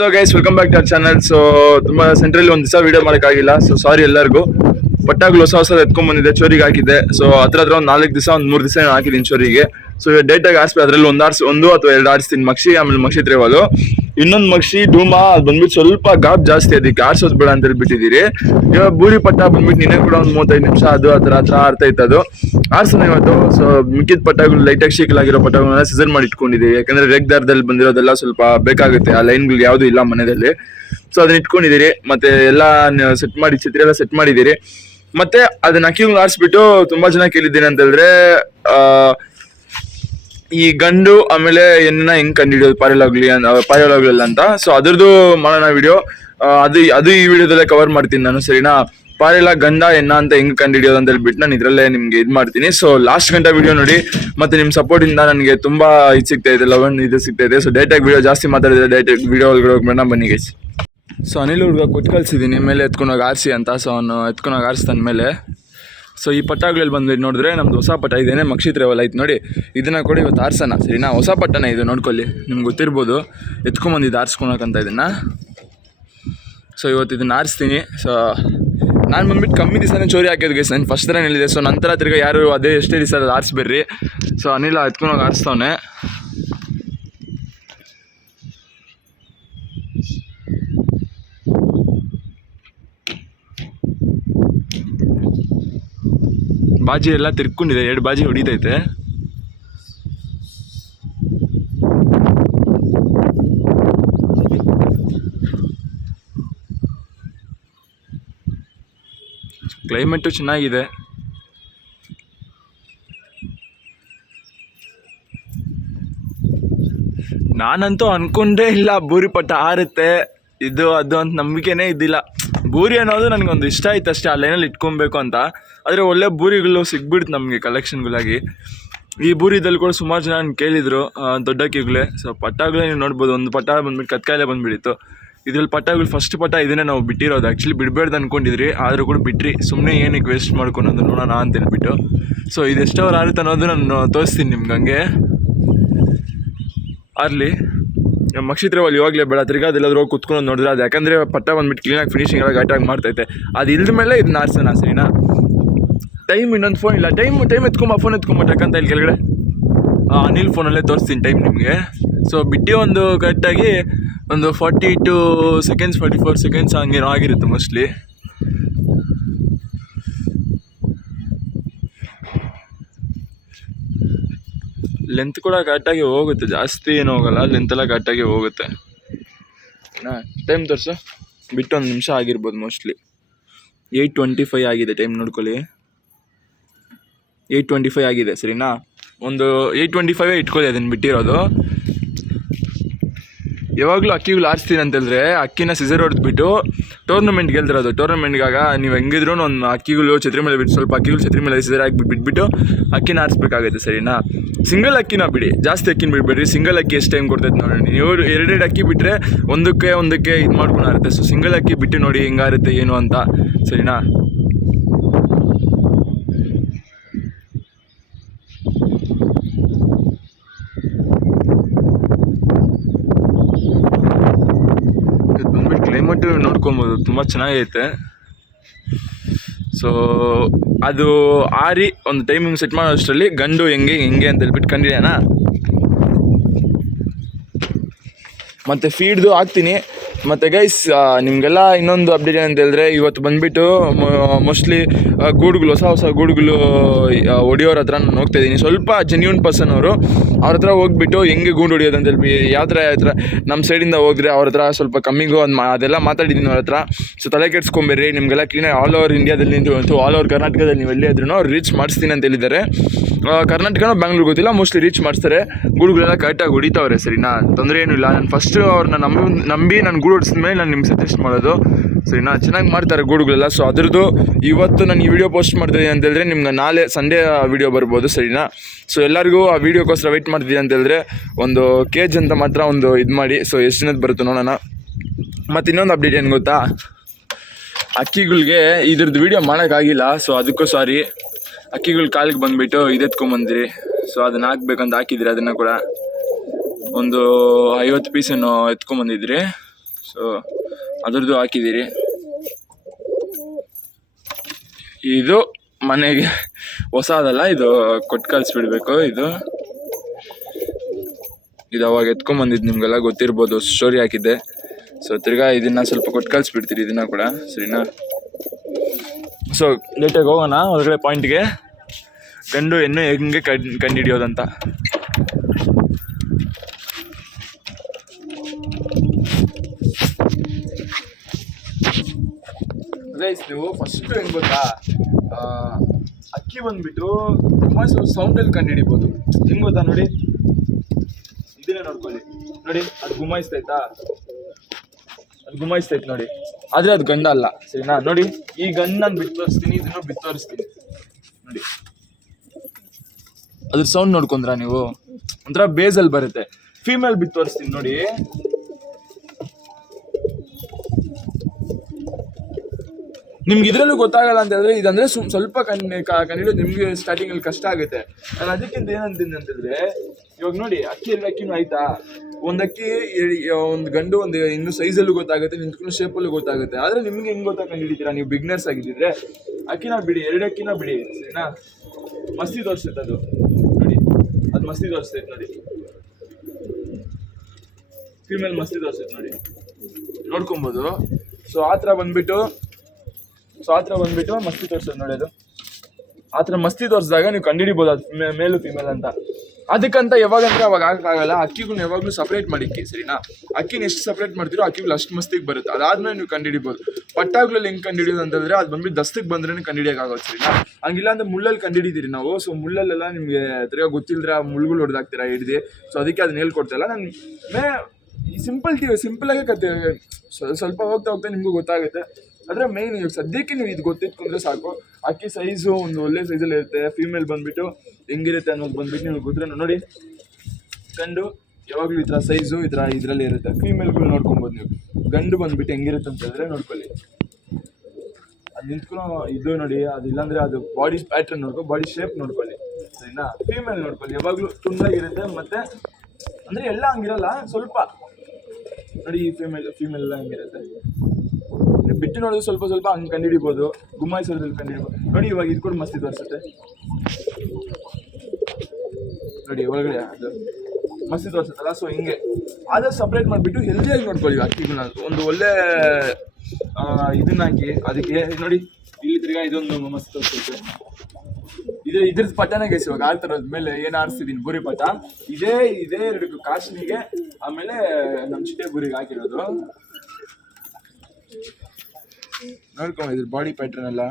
Hello guys welcome back to our channel so ತುಂಬಾ ಸೆಂಟ್ರಲ್ಲಿ ಒಂದು ದಿವಸ ವಿಡಿಯೋ ಮಾಡೋಕ್ಕಾಗಿಲ್ಲ. ಸೊ ಸಾರಿ ಎಲ್ಲರಿಗೂ. ಪಟ್ಟಾಗ್ಲು ಹೊಸ ಹೊಸ ಎತ್ಕೊಂಡ್ ಬಂದಿದ್ದೆ, ಚೋರಿಗೆ ಹಾಕಿದ್ದೆ. ಸೊ ಹತ್ರ ಒಂದು ನಾಲ್ಕು ದಿವಸ, ಒಂದು ಮೂರು ದಿವಸ ಹಾಕಿದ್ದೀನಿ ಚೋರಿಗೆ. ಸೊ ಡೇಟಾಗಿ ಆಸ್ಪತ್ರೆ ಅದರಲ್ಲಿ ಒಂದು ಆರ್ಸ್ ಒಂದು ಅಥವಾ ಎರಡು ಆರಿಸ್ತೀನಿ ಮಕ್ಷಿ ಆಮೇಲೆ ಮಕ್ಷಿ ತ್ರೇವಾಲು. ಇನ್ನೊಂದು ಮಗ್ಸಿ ಡೂಮಾ ಅದು ಬಂದ್ಬಿಟ್ಟು ಸ್ವಲ್ಪ ಗಾಪ್ ಜಾಸ್ತಿ ಅದಕ್ಕೆ ಆರ್ಸೋದು ಬೇಡ ಅಂತ ಹೇಳ್ಬಿಟ್ಟಿದ್ದೀರಿ ಇವಾಗ ಬೂರಿ ಪಟ್ಟ ಬಂದ್ಬಿಟ್ಟು ನಿನ್ನೆ ಕೂಡ ಒಂದು ಮೂವತ್ತೈದು ನಿಮಿಷ ಅದು ಆ ಥರ ಆರ್ತಾ ಇತ್ತು ಅದು ಆರ್ಸೋಣ ಇವತ್ತು. ಸೊ ಮಿಕ್ಕಿದ ಪಟ್ಟಗಳು ಲೈಟಾಗಿ ಶೀಕಲಾಗಿರೋ ಪಟ್ಟಗಳನ್ನ ಸೀಸನ್ ಮಾಡಿ ಇಟ್ಕೊಂಡಿದ್ದೀವಿ ಯಾಕಂದ್ರೆ ರೆಗ್ ದಾರದಲ್ಲಿ ಬಂದಿರೋದೆಲ್ಲ ಸ್ವಲ್ಪ ಬೇಕಾಗುತ್ತೆ. ಆ ಲೈನ್ಗಳು ಯಾವುದು ಇಲ್ಲ ಮನೆಯಲ್ಲಿ. ಸೊ ಅದನ್ನ ಇಟ್ಕೊಂಡಿದ್ದೀರಿ ಮತ್ತೆ ಎಲ್ಲ ಸೆಟ್ ಮಾಡಿ ಚಿತ್ರ ಎಲ್ಲ ಸೆಟ್ ಮಾಡಿದ್ದೀರಿ ಮತ್ತೆ ಅದನ್ನ ಅಕ್ಕಿಗಳು ಆರಿಸ್ಬಿಟ್ಟು ತುಂಬಾ ಜನ ಕೇಳಿದ್ದೀನಿ ಅಂತ ಹೇಳಿದ್ರೆ ಆ, ಈ ಗಂಡು ಆಮೇಲೆ ಹೆಣ್ಣನ್ನ ಹೆಂಗ್ ಕಂಡಿಡಿಯೋದು ಪಾರಿಲಾಗ್ಲಿ ಪಾರಿಲಾಗ್ಲಿಲ್ಲ ಅಂತ. ಸೊ ಅದ್ರದ್ದು ಮಾಡೋಣ ವಿಡಿಯೋ ಅದು ಅದು ಈ ವಿಡಿಯೋದಲ್ಲೇ ಕವರ್ ಮಾಡ್ತೀನಿ ನಾನು, ಸರಿನಾ? ಪ್ಯಾರಲ ಗಂಡ ಎನ್ನ ಅಂತ ಹೆಂಗ್ ಕಂಡಿಡಿಯೋದು ಅಂತ ಹೇಳ್ಬಿಟ್ಟು ನಾನು ಇದ್ರಲ್ಲೇ ನಿಮ್ಗೆ ಇದು ಮಾಡ್ತೀನಿ. ಸೊ ಲಾಸ್ಟ್ ಗಂಟೆ ವಿಡಿಯೋ ನೋಡಿ. ಮತ್ತೆ ನಿಮ್ ಸಪೋರ್ಟ್ ಇಂದ ನನಗೆ ತುಂಬಾ ಇದು ಸಿಗ್ತಾ ಇದೆ ಲವನ್ ಇದು ಸಿಗ್ತಾ ಇದೆ. ಸೊ ಡೈರೆಕ್ಟ್ ವಿಡಿಯೋ ಜಾಸ್ತಿ ಮಾತಾಡಿದ್ರೆ ಡೈರೆಕ್ಟ್ ವಿಡಿಯೋ ಒಳಗಡೆ ಹೋಗ್ಬೇಡ ಬನ್ನಿ ಗೈಸ್ ಸೊ ಅನಿಲ್ ಹುಡುಗ ಕೊಟ್ಟು ಕಳ್ಸಿದ್ದೀನಿ ಮೇಲೆ ಎತ್ಕೊಂಡೋಗಿ ಆರಿಸಿ ಅಂತ. ಸೊ ಅವನು ಎತ್ಕೊಂಡೋಗಿ ಆರಿಸ್ತಾನ ಮೇಲೆ. ಸೊ ಈ ಪಟ್ಟಾಗಳಲ್ಲಿ ಬಂದು ನೋಡಿದ್ರೆ ನಮ್ದು ಹೊಸ ಪಟ್ಟ ಇದೇನೆ ಮಕ್ಷಿ ತ್ರೇವಲ್ ಐತೆ ನೋಡಿ. ಇದನ್ನ ಕೊಡಿ ಇವತ್ತು ಆರ್ಸೋಣ. ಸರಿನಾ? ಹೊಸ ಪಟ್ಟಣ ಇದು ನೋಡ್ಕೊಳ್ಳಿ. ನಿಮ್ಗೆ ಗೊತ್ತಿರ್ಬೋದು. ಎತ್ಕೊಂಬಂದಿದ್ದು ಆರಿಸ್ಕೊಳಕಂತ ಇದನ್ನ. ಸೊ ಇವತ್ತು ಇದನ್ನ ಆರಿಸ್ತೀನಿ. ಸೊ ನಾನು ಬಂದ್ಬಿಟ್ಟು ಕಮ್ಮಿ ದಿವಸನೇ ಚೋರಿ ಹಾಕಿದ್ದು ಗೈಸ್ ನಾನು ಫಸ್ಟ್ ಥರ ಹೇಳಿದೆ ಸೊ ನಂತರ ತಿರ್ಗ ಯಾರು ಅದೇ ಎಷ್ಟೇ ದಿವಸ ಅದು ಆರಿಸ್ಬೇಡ್ರಿ. ಸೊ ಅನಿಲ ಎತ್ಕೊಂಡೋಗಿ ಆರಿಸ್ತವನೆ. ಬಾಜಿ ಎಲ್ಲ ತಿರ್ಕೊಂಡಿದೆ, ಎರಡು ಬಾಜಿ ಹೊಡಿತೈತೆ. ಕ್ಲೈಮೇಟು ಚೆನ್ನಾಗಿದೆ. ನಾನಂತೂ ಅನ್ಕೊಂಡೇ ಇಲ್ಲ ಬೂರಿಪಟ್ಟ ಹಾರುತ್ತೆ. ಇದು, ಅದು ಅಂತ ನಂಬಿಕೆನೇ ಇದ್ದಿಲ್ಲ. ಬೂರಿ ಅನ್ನೋದು ನನಗೊಂದು ಇಷ್ಟ ಆಯ್ತು ಅಷ್ಟೇ, ಆ ಲೈನಲ್ಲಿ ಇಟ್ಕೊಬೇಕು ಅಂತ. ಆದರೆ ಒಳ್ಳೆ ಬೂರಿಗಳು ಸಿಗ್ಬಿಡ್ತು ನಮಗೆ ಕಲೆಕ್ಷನ್ಗಳಾಗಿ ಈ ಬೂರಿದಲ್ಲಿ ಕೂಡ ಸುಮಾರು ಜನ ಕೇಳಿದರು ದೊಡ್ಡ ಅಕ್ಕಿಗಳೇ ಸೊ ಪಟ್ಟಾಗಳೇ ನೀವು ನೋಡ್ಬೋದು, ಒಂದು ಪಟ್ಟ ಬಂದ್ಬಿಟ್ಟು ಕತ್ಕಾಯಿಲೆ ಬಂದ್ಬಿಡಿತ್ತು ಇದ್ರಲ್ಲಿ ಪಟ್ಟಾಗಳು ಫಸ್ಟ್ ಪಟ್ಟ ಇದನ್ನೇ ನಾವು ಬಿಟ್ಟಿರೋದು. ಆ್ಯಕ್ಚುಲಿ ಬಿಡಬೇಡ್ದು ಅನ್ಕೊಂಡಿದ್ರಿ, ಆದರೂ ಕೂಡ ಬಿಟ್ರಿ. ಸುಮ್ಮನೆ ಏನಕ್ಕೆ ವೇಸ್ಟ್ ಮಾಡ್ಕೊಳೋದು ನೋಡೋಣ ಅಂತ ಹೇಳ್ಬಿಟ್ಟು. ಸೊ ಇದೆಷ್ಟು ಅವ್ರು ಆರುತ್ತೆ ಅನ್ನೋದು ನಾನು ತೋರಿಸ್ತೀನಿ ನಿಮ್ಗೆ ಹಂಗೆ. ಆರ್ಲಿ ಮಕ್ಷಿತ್ರವಲ್ಲಿ ಇವಾಗಲೇ ಬೇಡ ತಿರ್ಗಾ ಅದೆಲ್ಲಾದ್ರೂ ಹೋಗಿ ಕುತ್ಕೊಂಡು ನೋಡಿದ್ರೆ ಅದು. ಯಾಕಂದರೆ ಪಟ್ಟ ಬಂದ್ಬಿಟ್ಟು ಕ್ಲೀನಾಗಿ ಫಿನಿಶಿಂಗ್ ಎಲ್ಲ ಗಟ್ಟಾಗಿ ಮಾಡ್ತೈತೆ. ಅದು ಇಲ್ದ ಮೇಲೆ ಇದು ನಾರ್ಸನ ಸರಿನಾ? ಟೈಮ್ ಇನ್ನೊಂದು ಫೋನ್ ಇಲ್ಲ. ಟೈಮ್ ಟೈಮ್ ಎತ್ಕೊಂಬ ಫೋನ್ ಎತ್ಕೊಂಬಟ್ಟಕ್ಕಂತ ಇಲ್ಲಿ ಕೆಳಗಡೆ? ಅನಿಲ್ ಫೋನಲ್ಲೇ ತೋರಿಸ್ತೀನಿ ಟೈಮ್ ನಿಮಗೆ. ಸೊ ಬಿಟ್ಟು ಒಂದು ಕರೆಕ್ಟಾಗಿ ಒಂದು forty two seconds forty four seconds ಹಂಗೇನೋ ಆಗಿರುತ್ತೆ ಮೋಸ್ಟ್ಲಿ ಲೆಂತ್ ಕೂಡ ಕರೆಕ್ಟಾಗಿ ಹೋಗುತ್ತೆ. ಜಾಸ್ತಿ ಏನು ಹೋಗಲ್ಲ. ಲೆಂತ್ ಎಲ್ಲ ಕರೆಕ್ಟಾಗಿ ಹೋಗುತ್ತೆ. ಟೈಮ್ ತೋರಿಸು. ಬಿಟ್ಟು ಒಂದು ನಿಮಿಷ ಆಗಿರ್ಬೋದು ಮೋಸ್ಟ್ಲಿ ಏಯ್ಟ್ ಟ್ವೆಂಟಿ ಫೈವ್ ಆಗಿದೆ ಟೈಮ್ ನೋಡ್ಕೊಳ್ಳಿ. ಏಯ್ಟ್ ಟ್ವೆಂಟಿ ಫೈವ್ ಆಗಿದೆ, ಸರಿನಾ? ಒಂದು ಏಯ್ಟ್ ಟ್ವೆಂಟಿ ಫೈವೇ ಇಟ್ಕೊಳ್ಳಿ ಅದನ್ನು ಬಿಟ್ಟಿರೋದು. ಯಾವಾಗಲೂ ಅಕ್ಕಿಗಳು ಆರಿಸ್ತೀನಿ ಅಂತಂದರೆ ಅಕ್ಕಿನ ಸಿಸರ್ ಹೊಡೆದ್ಬಿಟ್ಟು ಟೂರ್ನಮೆಂಟ್ ಗೆಲ್ತಿರೋದು ಟೋರ್ನಮೆಂಟ್ಗಾಗ ನೀವು ಹೆಂಗಿದ್ರು ಒಂದು ಅಕ್ಕಿಗಳು ಛತ್ರಿ ಮೇಲೆ ಬಿಟ್ಟು ಸ್ವಲ್ಪ ಅಕ್ಕಿಗಳು ಛತ್ರಿ ಮೇಲೆ ಸಿಸರ್ ಹಾಕ್ಬಿಟ್ಟು ಬಿಟ್ಬಿಟ್ಟು ಅಕ್ಕಿನ ಆರಿಸ್ಬೇಕಾಗುತ್ತೆ ಸರಿನಾ? ಸಿಂಗಲ್ ಅಕ್ಕಿನ ಬಿಡಿ. ಜಾಸ್ತಿ ಅಕ್ಕಿನ ಬಿಡಬೇಡ್ರಿ. ಸಿಂಗಲ್ ಅಕ್ಕಿ ಎಷ್ಟು ಟೈಮ್ ಕೊಡ್ತೈತೆ ನೋಡಿ ನೀವು ಎರಡೆರಡು ಅಕ್ಕಿ ಬಿಟ್ಟರೆ ಒಂದಕ್ಕೆ ಒಂದಕ್ಕೆ ಇದು ಮಾಡ್ಕೊಂಡು ಆರುತ್ತೆ ಸೊ ಸಿಂಗಲ್ ಅಕ್ಕಿ ಬಿಟ್ಟು ನೋಡಿ ಹೆಂಗಾರುತ್ತೆ, ಏನು ಅಂತ. ಸರಿನಾ ಇದು ಬಂದ್ಬಿಟ್ಟು ಕ್ಲೈಮೇಟ್ ನೋಡ್ಕೊಬೋದು ತುಂಬ ಚೆನ್ನಾಗೈತೆ. ಸೊ ಅದು ಆರಿ ಒಂದು ಟೈಮಿಂಗ್ ಸೆಟ್ ಮಾಡೋ ಅಷ್ಟರಲ್ಲಿ ಗಂಡು ಹೆಂಗೆ ಹೆಂಗೆ ಅಂತ ಹೇಳ್ಬಿಟ್ಟು ಕಂಡಿಡ್ಯಾನ ಮತ್ತು ಫೀಡ್ದು ಹಾಕ್ತೀನಿ. ಮತ್ತು ಗೈಸ್ ನಿಮಗೆಲ್ಲ ಇನ್ನೊಂದು ಅಪ್ಡೇಟ್ ಏನಂತ ಹೇಳಿದ್ರೆ, ಇವತ್ತು ಬಂದುಬಿಟ್ಟು ಮೋಸ್ಟ್ಲಿ ಗೂಡುಗಳು, ಹೊಸ ಹೊಸ ಗೂಡುಗಳು ಹೊಡಿಯೋರ ಹತ್ರ ನಾನು ಹೋಗ್ತಾ ಇದ್ದೀನಿ. ಸ್ವಲ್ಪ ಜೆನ್ಯೂನ್ ಪರ್ಸನ್ ಅವರು, ಅವ್ರ ಹತ್ರ ಹೋಗ್ಬಿಟ್ಟು ಹೆಂಗೆ ಗೂಡು ಹೊಡಿಯೋದು ಅಂತ ಹೇಳಿ ಯಾವ ಥರ ಯಾವ ಥರ ನಮ್ಮ ಸೈಡಿಂದ ಹೋದ್ರೆ ಅವ್ರ ಹತ್ರ ಸ್ವಲ್ಪ ಕಮ್ಮಿಗೂ ಅದು ಮಾ, ಅದೆಲ್ಲ ಮಾತಾಡಿದ್ದೀನಿ ಅವ್ರ ಹತ್ರ. ಸೊ ತಲೆ ಕೆಡ್ಸ್ಕೊಂಬೇರಿ ನಿಮಗೆಲ್ಲ ಕ್ಲೀನಾಗಿ ಆಲ್ ಓವರ್ ಇಂಡಿಯಾದಲ್ಲಿ ನಿಂತು ಆಲ್ ಓವರ್ ಕರ್ನಾಟಕದಲ್ಲಿ ನೀವು ಎಲ್ಲಿ ಇದ್ರೂ ಅವ್ರು ರೀಚ್ ಮಾಡಿಸ್ತೀನಿ ಅಂತ ಹೇಳಿದ್ದಾರೆ. ಕರ್ನಾಟಕನೂ ಕರ್ನಾಟಕನೋ ಬ್ಯಾಂಗ್ಳೂರ್ ಗೊತ್ತಿಲ್ಲ ಮೋಸ್ಟ್ಲಿ ರೀಚ್ ಮಾಡಿಸ್ತಾರೆ. ಗೂಡುಗಳೆಲ್ಲ ಕರೆಕ್ಟಾಗಿ ಹೊಡಿತಾವ್ರೆ, ಸರಿನಾ? ತೊಂದರೆ ಏನೂ ಇಲ್ಲ. ನಾನು ಫಸ್ಟು ಅವ್ರನ್ನ ನಂಬಿ ನಂಬಿ ನಾನು ಗೂಡು ಹೊಡಿಸಿದ ಮೇಲೆ ನಾನು ನಿಮ್ಗೆ ಸಜೆಸ್ಟ್ ಮಾಡೋದು. ಸರಿನಾ? ಚೆನ್ನಾಗಿ ಮಾಡ್ತಾರೆ ಗೂಡುಗಳೆಲ್ಲ. ಸೊ ಅದ್ರದ್ದು ಇವತ್ತು ನಾನು ಈ ವಿಡಿಯೋ ಪೋಸ್ಟ್ ಮಾಡ್ತಿದ್ದೀನಿ ಅಂತ ಹೇಳಿದ್ರೆ ನಿಮ್ಗೆ ನಾಳೆ ಸಂಡೇ ವಿಡಿಯೋ ಬರ್ಬೋದು, ಸರಿನಾ? ಸೊ ಎಲ್ಲರಿಗೂ ಆ ವಿಡಿಯೋಕ್ಕೋಸ್ಕರ ವೆಯ್ಟ್ ಮಾಡ್ತಿದ್ದೀನಿ ಅಂತ ಹೇಳಿದ್ರೆ ಒಂದು ಕೇಜ್ ಅಂತ ಮಾತ್ರ ಒಂದು ಇದು ಮಾಡಿ. ಸೊ ಎಷ್ಟು ದಿನದ ಬರುತ್ತೆ ನೋಡೋಣ. ಮತ್ತು ಇನ್ನೊಂದು ಅಪ್ಡೇಟ್ ಏನು ಗೊತ್ತಾ? ಅಕ್ಕಿಗಳಿಗೆ ಇದ್ರದ್ದು ವಿಡಿಯೋ ಮಾಡೋಕ್ಕಾಗಿಲ್ಲ. ಸೊ ಅದಕ್ಕೂ ಸಾರಿ ಅಕ್ಕಿಗಳ ಕಾಲಿಗೆ ಬಂದುಬಿಟ್ಟು ಇದೆತ್ಕೊಂಬಂದಿರಿ ಸೊ ಅದನ್ನ ಹಾಕ್ಬೇಕಂತ ಹಾಕಿದ್ರಿ. ಅದನ್ನು ಕೂಡ ಒಂದು ಐವತ್ತು ಪೀಸನ್ನು ಎತ್ಕೊಂಬಂದಿದ್ರಿ. ಸೊ ಅದ್ರದ್ದು ಹಾಕಿದ್ದೀರಿ. ಇದು ಮನೆಗೆ ಹೊಸದಲ್ಲ, ಇದು ಕೊಟ್ಟು ಕಳಿಸ್ಬಿಡ್ಬೇಕು ಇದು. ಇದು ಅವಾಗ ಎತ್ಕೊಂಬಂದಿದ್ದು ನಿಮಗೆಲ್ಲ ಗೊತ್ತಿರ್ಬೋದು ಸ್ಟೋರಿ ಹಾಕಿದ್ದೆ. ಸೊ ತಿರ್ಗಾ ಇದನ್ನ ಸ್ವಲ್ಪ ಕೊಟ್ಟು ಕಳಿಸ್ಬಿಡ್ತೀರಿ ಇದನ್ನ ಕೂಡ, ಸರಿನಾ? ಸೊ ಲೇಟಾಗಿ ಹೋಗೋಣ ಹೊರಗಡೆ ಪಾಯಿಂಟ್ಗೆ ಗಂಡು ಹೆಣ್ಣು ಹೆಂಗೆ ಕಂಡು ಕಂಡುಹಿಡಿಯೋದಂತ ಗೈಸ್ ನೀವು ಫಸ್ಟ್ ಹೆಂಗ್ ಗೊತ್ತಾ? ಅಕ್ಕಿ ಬಂದ್ಬಿಟ್ಟು ಸೌಂಡಲ್ಲಿ ಕಂಡುಹಿಡಿಬೋದು. ಹೆಂಗ್ ಗೊತ್ತಾ ನೋಡಿ? ಇದನ್ನೇ ನೋಡ್ಕೊಳ್ಳಿ. ನೋಡಿ, ಅದು ಗುಮಾಯಿಸ್ತೈತಾ ಅದು ಗುಮಾಯಿಸ್ತೈತೆ ನೋಡಿ. ಆದ್ರೆ ಅದು ಗಂಡ ಅಲ್ಲ, ಸರಿನಾ? ನೋಡಿ, ಈ ಗಂಡು ನಾನು ಬಿಟ್ಟು ತೋರಿಸ್ತೀನಿ ಇದನ್ನು ನೋಡಿ. ಅದ್ರ ಸೌಂಡ್ ನೋಡ್ಕೊಂಡ್ರ ನೀವು? ಒಂಥರ ಬೇಸಲ್ಲಿ ಬರುತ್ತೆ. ಫೀಮೇಲ್ ಬಿತ್ತೋರಿಸ್ತೀನಿ ನೋಡಿ. ನಿಮ್ಗೆ ಇದರಲ್ಲೂ ಗೊತ್ತಾಗಲ್ಲ ಅಂತ ಹೇಳಿದ್ರೆ ಇದಂದ್ರೆ ಸ್ವಲ್ಪ ಕಣ್ ಕಣ್ಣು ನಿಮ್ಗೆ ಸ್ಟಾರ್ಟಿಂಗ್ ಅಲ್ಲಿ ಕಷ್ಟ ಆಗುತ್ತೆ. ನಾನು ಅದಕ್ಕಿಂತ ಏನಂತೀನಿ ಅಂತಂದ್ರೆ, ಇವಾಗ ನೋಡಿ, ಅಕ್ಕಿ ಎರಡು ಅಕ್ಕಿನೂ ಆಯ್ತಾ? ಒಂದು ಅಕ್ಕಿ ಒಂದ್ ಗಂಡು, ಒಂದು ಇನ್ನು ಸೈಜಲ್ಲೂ ಗೊತ್ತಾಗುತ್ತೆ, ನಿಂತ್ಕೊಂಡು ಶೇಪಲ್ಲೂ ಗೊತ್ತಾಗುತ್ತೆ. ಆದ್ರೆ ನಿಮ್ಗೆ ಹೆಂಗ್ ಗೊತ್ತಾ ಹಿಡಿತೀರಾ ನೀವು ಬಿಗ್ನರ್ಸ್ ಆಗಿದ್ದಿದ್ರೆ? ಅಕ್ಕಿನ ಬಿಡಿ, ಎರಡು ಅಕ್ಕಿನ ಬಿಡಿ, ಸರಿನಾ? ಮಸ್ತಿ ತೋರಿಸ್ತೈತೆ ಅದು. ನೋಡಿ, ಅದು ಮಸ್ತಿ ತೋರಿಸ್ತೈತೆ ನೋಡಿ. ಫೀಮೇಲ್ ಮಸ್ತಿ ತೋರಿಸ್ತೈತೆ ನೋಡಿ. ನೋಡ್ಕೊಬೋದು. ಸೊ ಆ ಥರ ಬಂದ್ಬಿಟ್ಟು ಸೊ ಆ ಥರ ಬಂದ್ಬಿಟ್ಟು ಮಸ್ತಿ ತೋರಿಸೋದು ನೋಡಿ ಅದು. ಆ ಥರ ಮಸ್ತಿ ತೋರಿಸಿದಾಗ ನೀವು ಕಂಡುಹಿಡಿಬೋದು ಅದು ಮೇಲು ಫಿಮೇಲ್ ಅಂತ. ಅದಕ್ಕಂತ ಯಾವಾಗಂದ್ರೆ ಅವಾಗ ಆಗಲ್ಲ ಅಕ್ಕಿಗಳನ್ನ ಯಾವಾಗಲೂ ಸಪ್ರೇಟ್ ಮಾಡಿಕ್ಕಿ, ಸರಿನಾ? ಅಕ್ಕಿನ ಎಷ್ಟು ಸಪ್ರೇಟ್ ಮಾಡ್ತೀರೋ ಅಕ್ಕಿಗಳು ಅಷ್ಟು ಮಸ್ತಿಗೆ ಬರುತ್ತೆ. ಅದಾದ್ಮೇಲೆ ನೀವು ಕಂಡುಹಿಡಿಬೋದು. ಪಟ್ಟಾಗ್ಲಲ್ಲಿ ಹೆಂಗೆ ಕಂಡುಹಿಡಿಯೋದು ಅಂತಂದ್ರೆ ಅದು ಬಂದ್ಬಿಟ್ಟು ದಸ್ತಿಗೆ ಬಂದ್ರೆ ಕಂಡುಹಿಡಿಯೋಕ್ಕಾಗೋದು ಸರಿನಾ? ಹಂಗಿಲ್ಲ ಅಂದ್ರೆ ಮುಳ್ಳಲ್ಲಿ ಕಂಡುಹಿಡಿದಿರಿ ನಾವು. ಸೊ ಮುಳ್ಳಲ್ಲೆಲ್ಲ ನಿಮಗೆ ತಿರ್ಗಾ ಗೊತ್ತಿಲ್ಲದ್ರೆ ಆ ಮುಳ್ಳುಗಳು ಹೊಡೆದಾಗ್ತೀರಾ ಹಿಡಿದು? ಸೊ ಅದಕ್ಕೆ ಅದನ್ನ ಹೇಳ್ಕೊಡ್ತಾಯಿಲ್ಲ ನಾನು ಮೇ, ಈ ಸಿಂಪಲ್ ಸಿಂಪಲ್ ಆಗಿ ಕತೆ ಸ್ವಲ್ಪ ಹೋಗ್ತಾ ಹೋಗ್ತಾ ನಿಮಗೂ ಗೊತ್ತಾಗುತ್ತೆ. ಆದರೆ ಮೇನ್ ಇವಾಗ ಸದ್ಯಕ್ಕೆ ನೀವು ಇದು ಗೊತ್ತಿಟ್ಕೊಂಡ್ರೆ ಸಾಕು. ಅಕ್ಕಿ ಸೈಜು ಒಂದು ಒಳ್ಳೆ ಸೈಜಲ್ಲಿ ಇರುತ್ತೆ. ಫೀಮೇಲ್ ಬಂದ್ಬಿಟ್ಟು ಹೆಂಗಿರುತ್ತೆ ಅನ್ನೋದು ಬಂದ್ಬಿಟ್ಟು ನೀವು ಗೊತ್ತಿರೋ ನೋಡಿ. ಗಂಡು ಯಾವಾಗಲೂ ಈ ಥರ ಸೈಜು ಈ ಇದರಲ್ಲಿ ಇರುತ್ತೆ. ಫೀಮೇಲ್ಗಳು ನೋಡ್ಕೊಬೋದು ನೀವು. ಗಂಡು ಬಂದ್ಬಿಟ್ಟು ಹೆಂಗಿರುತ್ತೆ ಅಂತ ಹೇಳಿದ್ರೆ ನೋಡ್ಕೊಳ್ಳಿ. ಅದು ನಿಂತ್ಕೊಳೋ ಇದು ನೋಡಿ, ಅದು ಇಲ್ಲಾಂದರೆ ಅದು ಬಾಡಿ ಪ್ಯಾಟ್ರನ್ ನೋಡ್ಕೊ ಬಾಡಿ ಶೇಪ್ ನೋಡ್ಕೊಳ್ಳಿ. ಸರಿನಾ? ಫೀಮೇಲ್ ನೋಡ್ಕೊಳ್ಳಿ. ಯಾವಾಗಲೂ ತುಂಡಾಗಿರುತ್ತೆ ಮತ್ತು ಅಂದರೆ ಎಲ್ಲ ಹಂಗಿರಲ್ಲ, ಸ್ವಲ್ಪ. ನೋಡಿ ಈ ಫೀಮೇಲ್ ಫೀಮೇಲ್ ಎಲ್ಲ ಹಂಗಿರುತ್ತೆ. ಬಿಟ್ಟು ನೋಡಿದ್ರೆ ಸ್ವಲ್ಪ ಸ್ವಲ್ಪ ಹಂಗೆ ಕಂಡುಹಿಡಿಬೋದು, ಗುಮ್ಮಾಯಿಸೋದ್ರಲ್ಲಿ ಕಂಡುಹಿಡಿಬೋದು. ನೋಡಿ, ಇವಾಗ ಇದು ಕೂಡ ಮಸ್ತಿ ತೋರಿಸುತ್ತೆ. ನೋಡಿ, ಒಳಗಡೆ ಅದು ಮಸ್ತಿ ತೋರಿಸುತ್ತಲ್ಲ ಸೊ ಹಿಂಗೆ. ಆದ್ರೆ ಸಪ್ರೇಟ್ ಮಾಡಿಬಿಟ್ಟು ಹೆಲ್ದಿಯಾಗಿ ನೋಡ್ಕೊಳ್ಳಿ ಅಕ್ಕಿಗಳನ್ನ ಒಂದು ಒಳ್ಳೆ ಇದನ್ನ ಹಾಕಿ ಅದಕ್ಕೆ, ನೋಡಿ, ಇಲ್ಲಿ ತಿರ್ಗಾ ಇದೊಂದು ಮಸ್ತ್ ತೋರಿಸುತ್ತೆ. ಇದೇ ಇದ್ರದ್ದು ಪಟನೇ ಗೈಸ್ ಇವಾಗ ತರ ಮೇಲೆ ಏನು ಆರಿಸಿದೀನಿ ಬುರಿ ಪಟ. ಇದೇ ಇದೇ ಎರಡು ಕಾಶ್ನಿಗೆ ಆಮೇಲೆ ನಮ್ ಚಿಟ್ಟೆ ಬುರಿಗೆ ಹಾಕಿರೋದು. ನೋಡ್ಕೊಂಡ್ ಇದ್ರ ಬಾಡಿ ಪ್ಯಾಟರ್ನ್ ಎಲ್ಲ.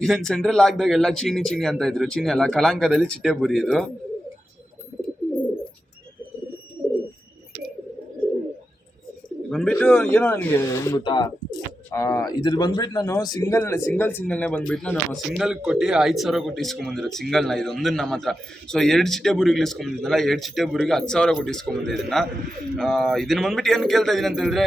ಇದನ್ನ ಸೆಂಟ್ರಲ್ ಹಾಕ್ದಾಗ ಎಲ್ಲ ಚೀನಿ ಚೀನಿ ಅಂತ ಇದ್ರು. ಚೀನಿ ಅಲ್ಲ, ಕಲಾಂಕದಲ್ಲಿ ಚಿಟ್ಟೆ ಬುರಿ ಇದು. ಬಂದ್ಬಿಟ್ಟು ಏನೋ ನನಗೆ ಗೊತ್ತಾ? ಇದ್ರ ಬಂದ್ಬಿಟ್ಟು ನಾನು ಸಿಂಗಲ್ ಸಿಂಗಲ್ ಸಿಂಗಲ್ನೇ ಬಂದ್ಬಿಟ್ಟು ನಾನು ಸಿಂಗಲ್ ಕೊಟ್ಟು ಐದು ಸಾವಿರ ಕೊಟ್ಟು ಇಸ್ಕೊಂಬಂದಿರೋದು ಸಿಂಗಲ್ನ, ಇದೊಂದನ್ನ ನಮ್ಮ ಹತ್ರ ಸೊ ಎರಡು ಚಿಟ್ಟೆ ಬುರಿಗಳು ಇಸ್ಕೊಂಬಂದಿದ್ನಲ್ಲ, ಎರಡು ಚಿಟ್ಟೆ ಬುರಿಗೆ ಹತ್ತು ಸಾವಿರ ಕೊಟ್ಟು ಇಸ್ಕೊಂಬಂದೆ ಇದನ್ನ. ಇದನ್ನ ಬಂದ್ಬಿಟ್ಟು ಏನು ಕೇಳ್ತಾ ಇದೀನಿ ಅಂತ ಹೇಳಿದ್ರೆ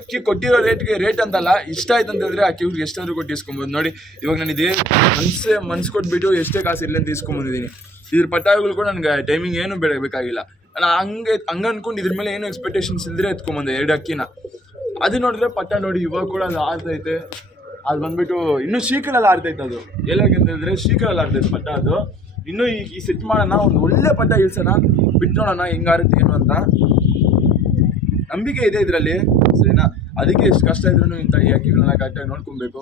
ಅಕ್ಕಿ ಕೊಟ್ಟಿರೋ ರೇಟ್ಗೆ ರೇಟ್ ಅಂತಲ್ಲ, ಇಷ್ಟ ಆಯ್ತು ಅಂತ ಹೇಳಿದ್ರೆ ಅಕ್ಕಿ ಇವ್ರಿಗೆ ಎಷ್ಟಾದರೂ ಕೊಟ್ಟು ಇಸ್ಕೊಬೋದು ನೋಡಿ. ಇವಾಗ ನಾನು ಇದೇ ಮನ್ಸೇ, ಮನ್ಸು ಕೊಟ್ಬಿಟ್ಟು ಎಷ್ಟೇ ಕಾಸು ಇಲ್ಲ ಅಂತ ಇಸ್ಕೊಂಬಂದಿದ್ದೀನಿ ಇದ್ರ ಪಟಾಗಳು ಕೂಡ ನನಗೆ ಟೈಮಿಂಗ್ ಏನು ಬೇಡಬೇಕಾಗಿಲ್ಲ ನಾನು ಹಂಗೆ ಹಂಗೆ ಅನ್ಕೊಂಡು ಇದ್ರ ಮೇಲೆ ಏನು ಎಕ್ಸ್ಪೆಕ್ಟೇಷನ್ಸ್ ಇದ್ದರೆ ಎತ್ಕೊಂಬಂದೆ ಎರಡು ಅಕ್ಕಿನ. ಅದು ನೋಡಿದ್ರೆ ಪಟ್ಟ ನೋಡಿ ಇವಾಗ ಕೂಡ ಅದು ಆಡ್ತೈತೆ. ಅದು ಬಂದ್ಬಿಟ್ಟು ಇನ್ನೂ ಶೀಕರಲ್ಲಿ ಆಡ್ತೈತೆ ಅದು. ಹೇಳಿದ್ರೆ ಶೀಕರಲ್ಲಿ ಆಡ್ತೈತೆ ಪಟ್ಟ ಅದು. ಇನ್ನೂ ಈ ಈ ಸೆಟ್ ಮಾಡೋಣ, ಒಂದು ಒಳ್ಳೆ ಪಟ್ಟ ಇಳ್ಸೋಣ. ಬಿಟ್ಟು ನೋಡೋಣ ಹೆಂಗಾರುತ್ತೆ ಏನು ಅಂತ. ನಂಬಿಕೆ ಇದೆ ಇದರಲ್ಲಿ, ಸರಿನಾ? ಅದಕ್ಕೆ ಎಷ್ಟು ಕಷ್ಟ ಇದ್ರೂ ಇಂಥ ಈ ಹಕ್ಕಿಗಳನ್ನ ಕರೆಕ್ಟಾಗಿ ನೋಡ್ಕೊಬೇಕು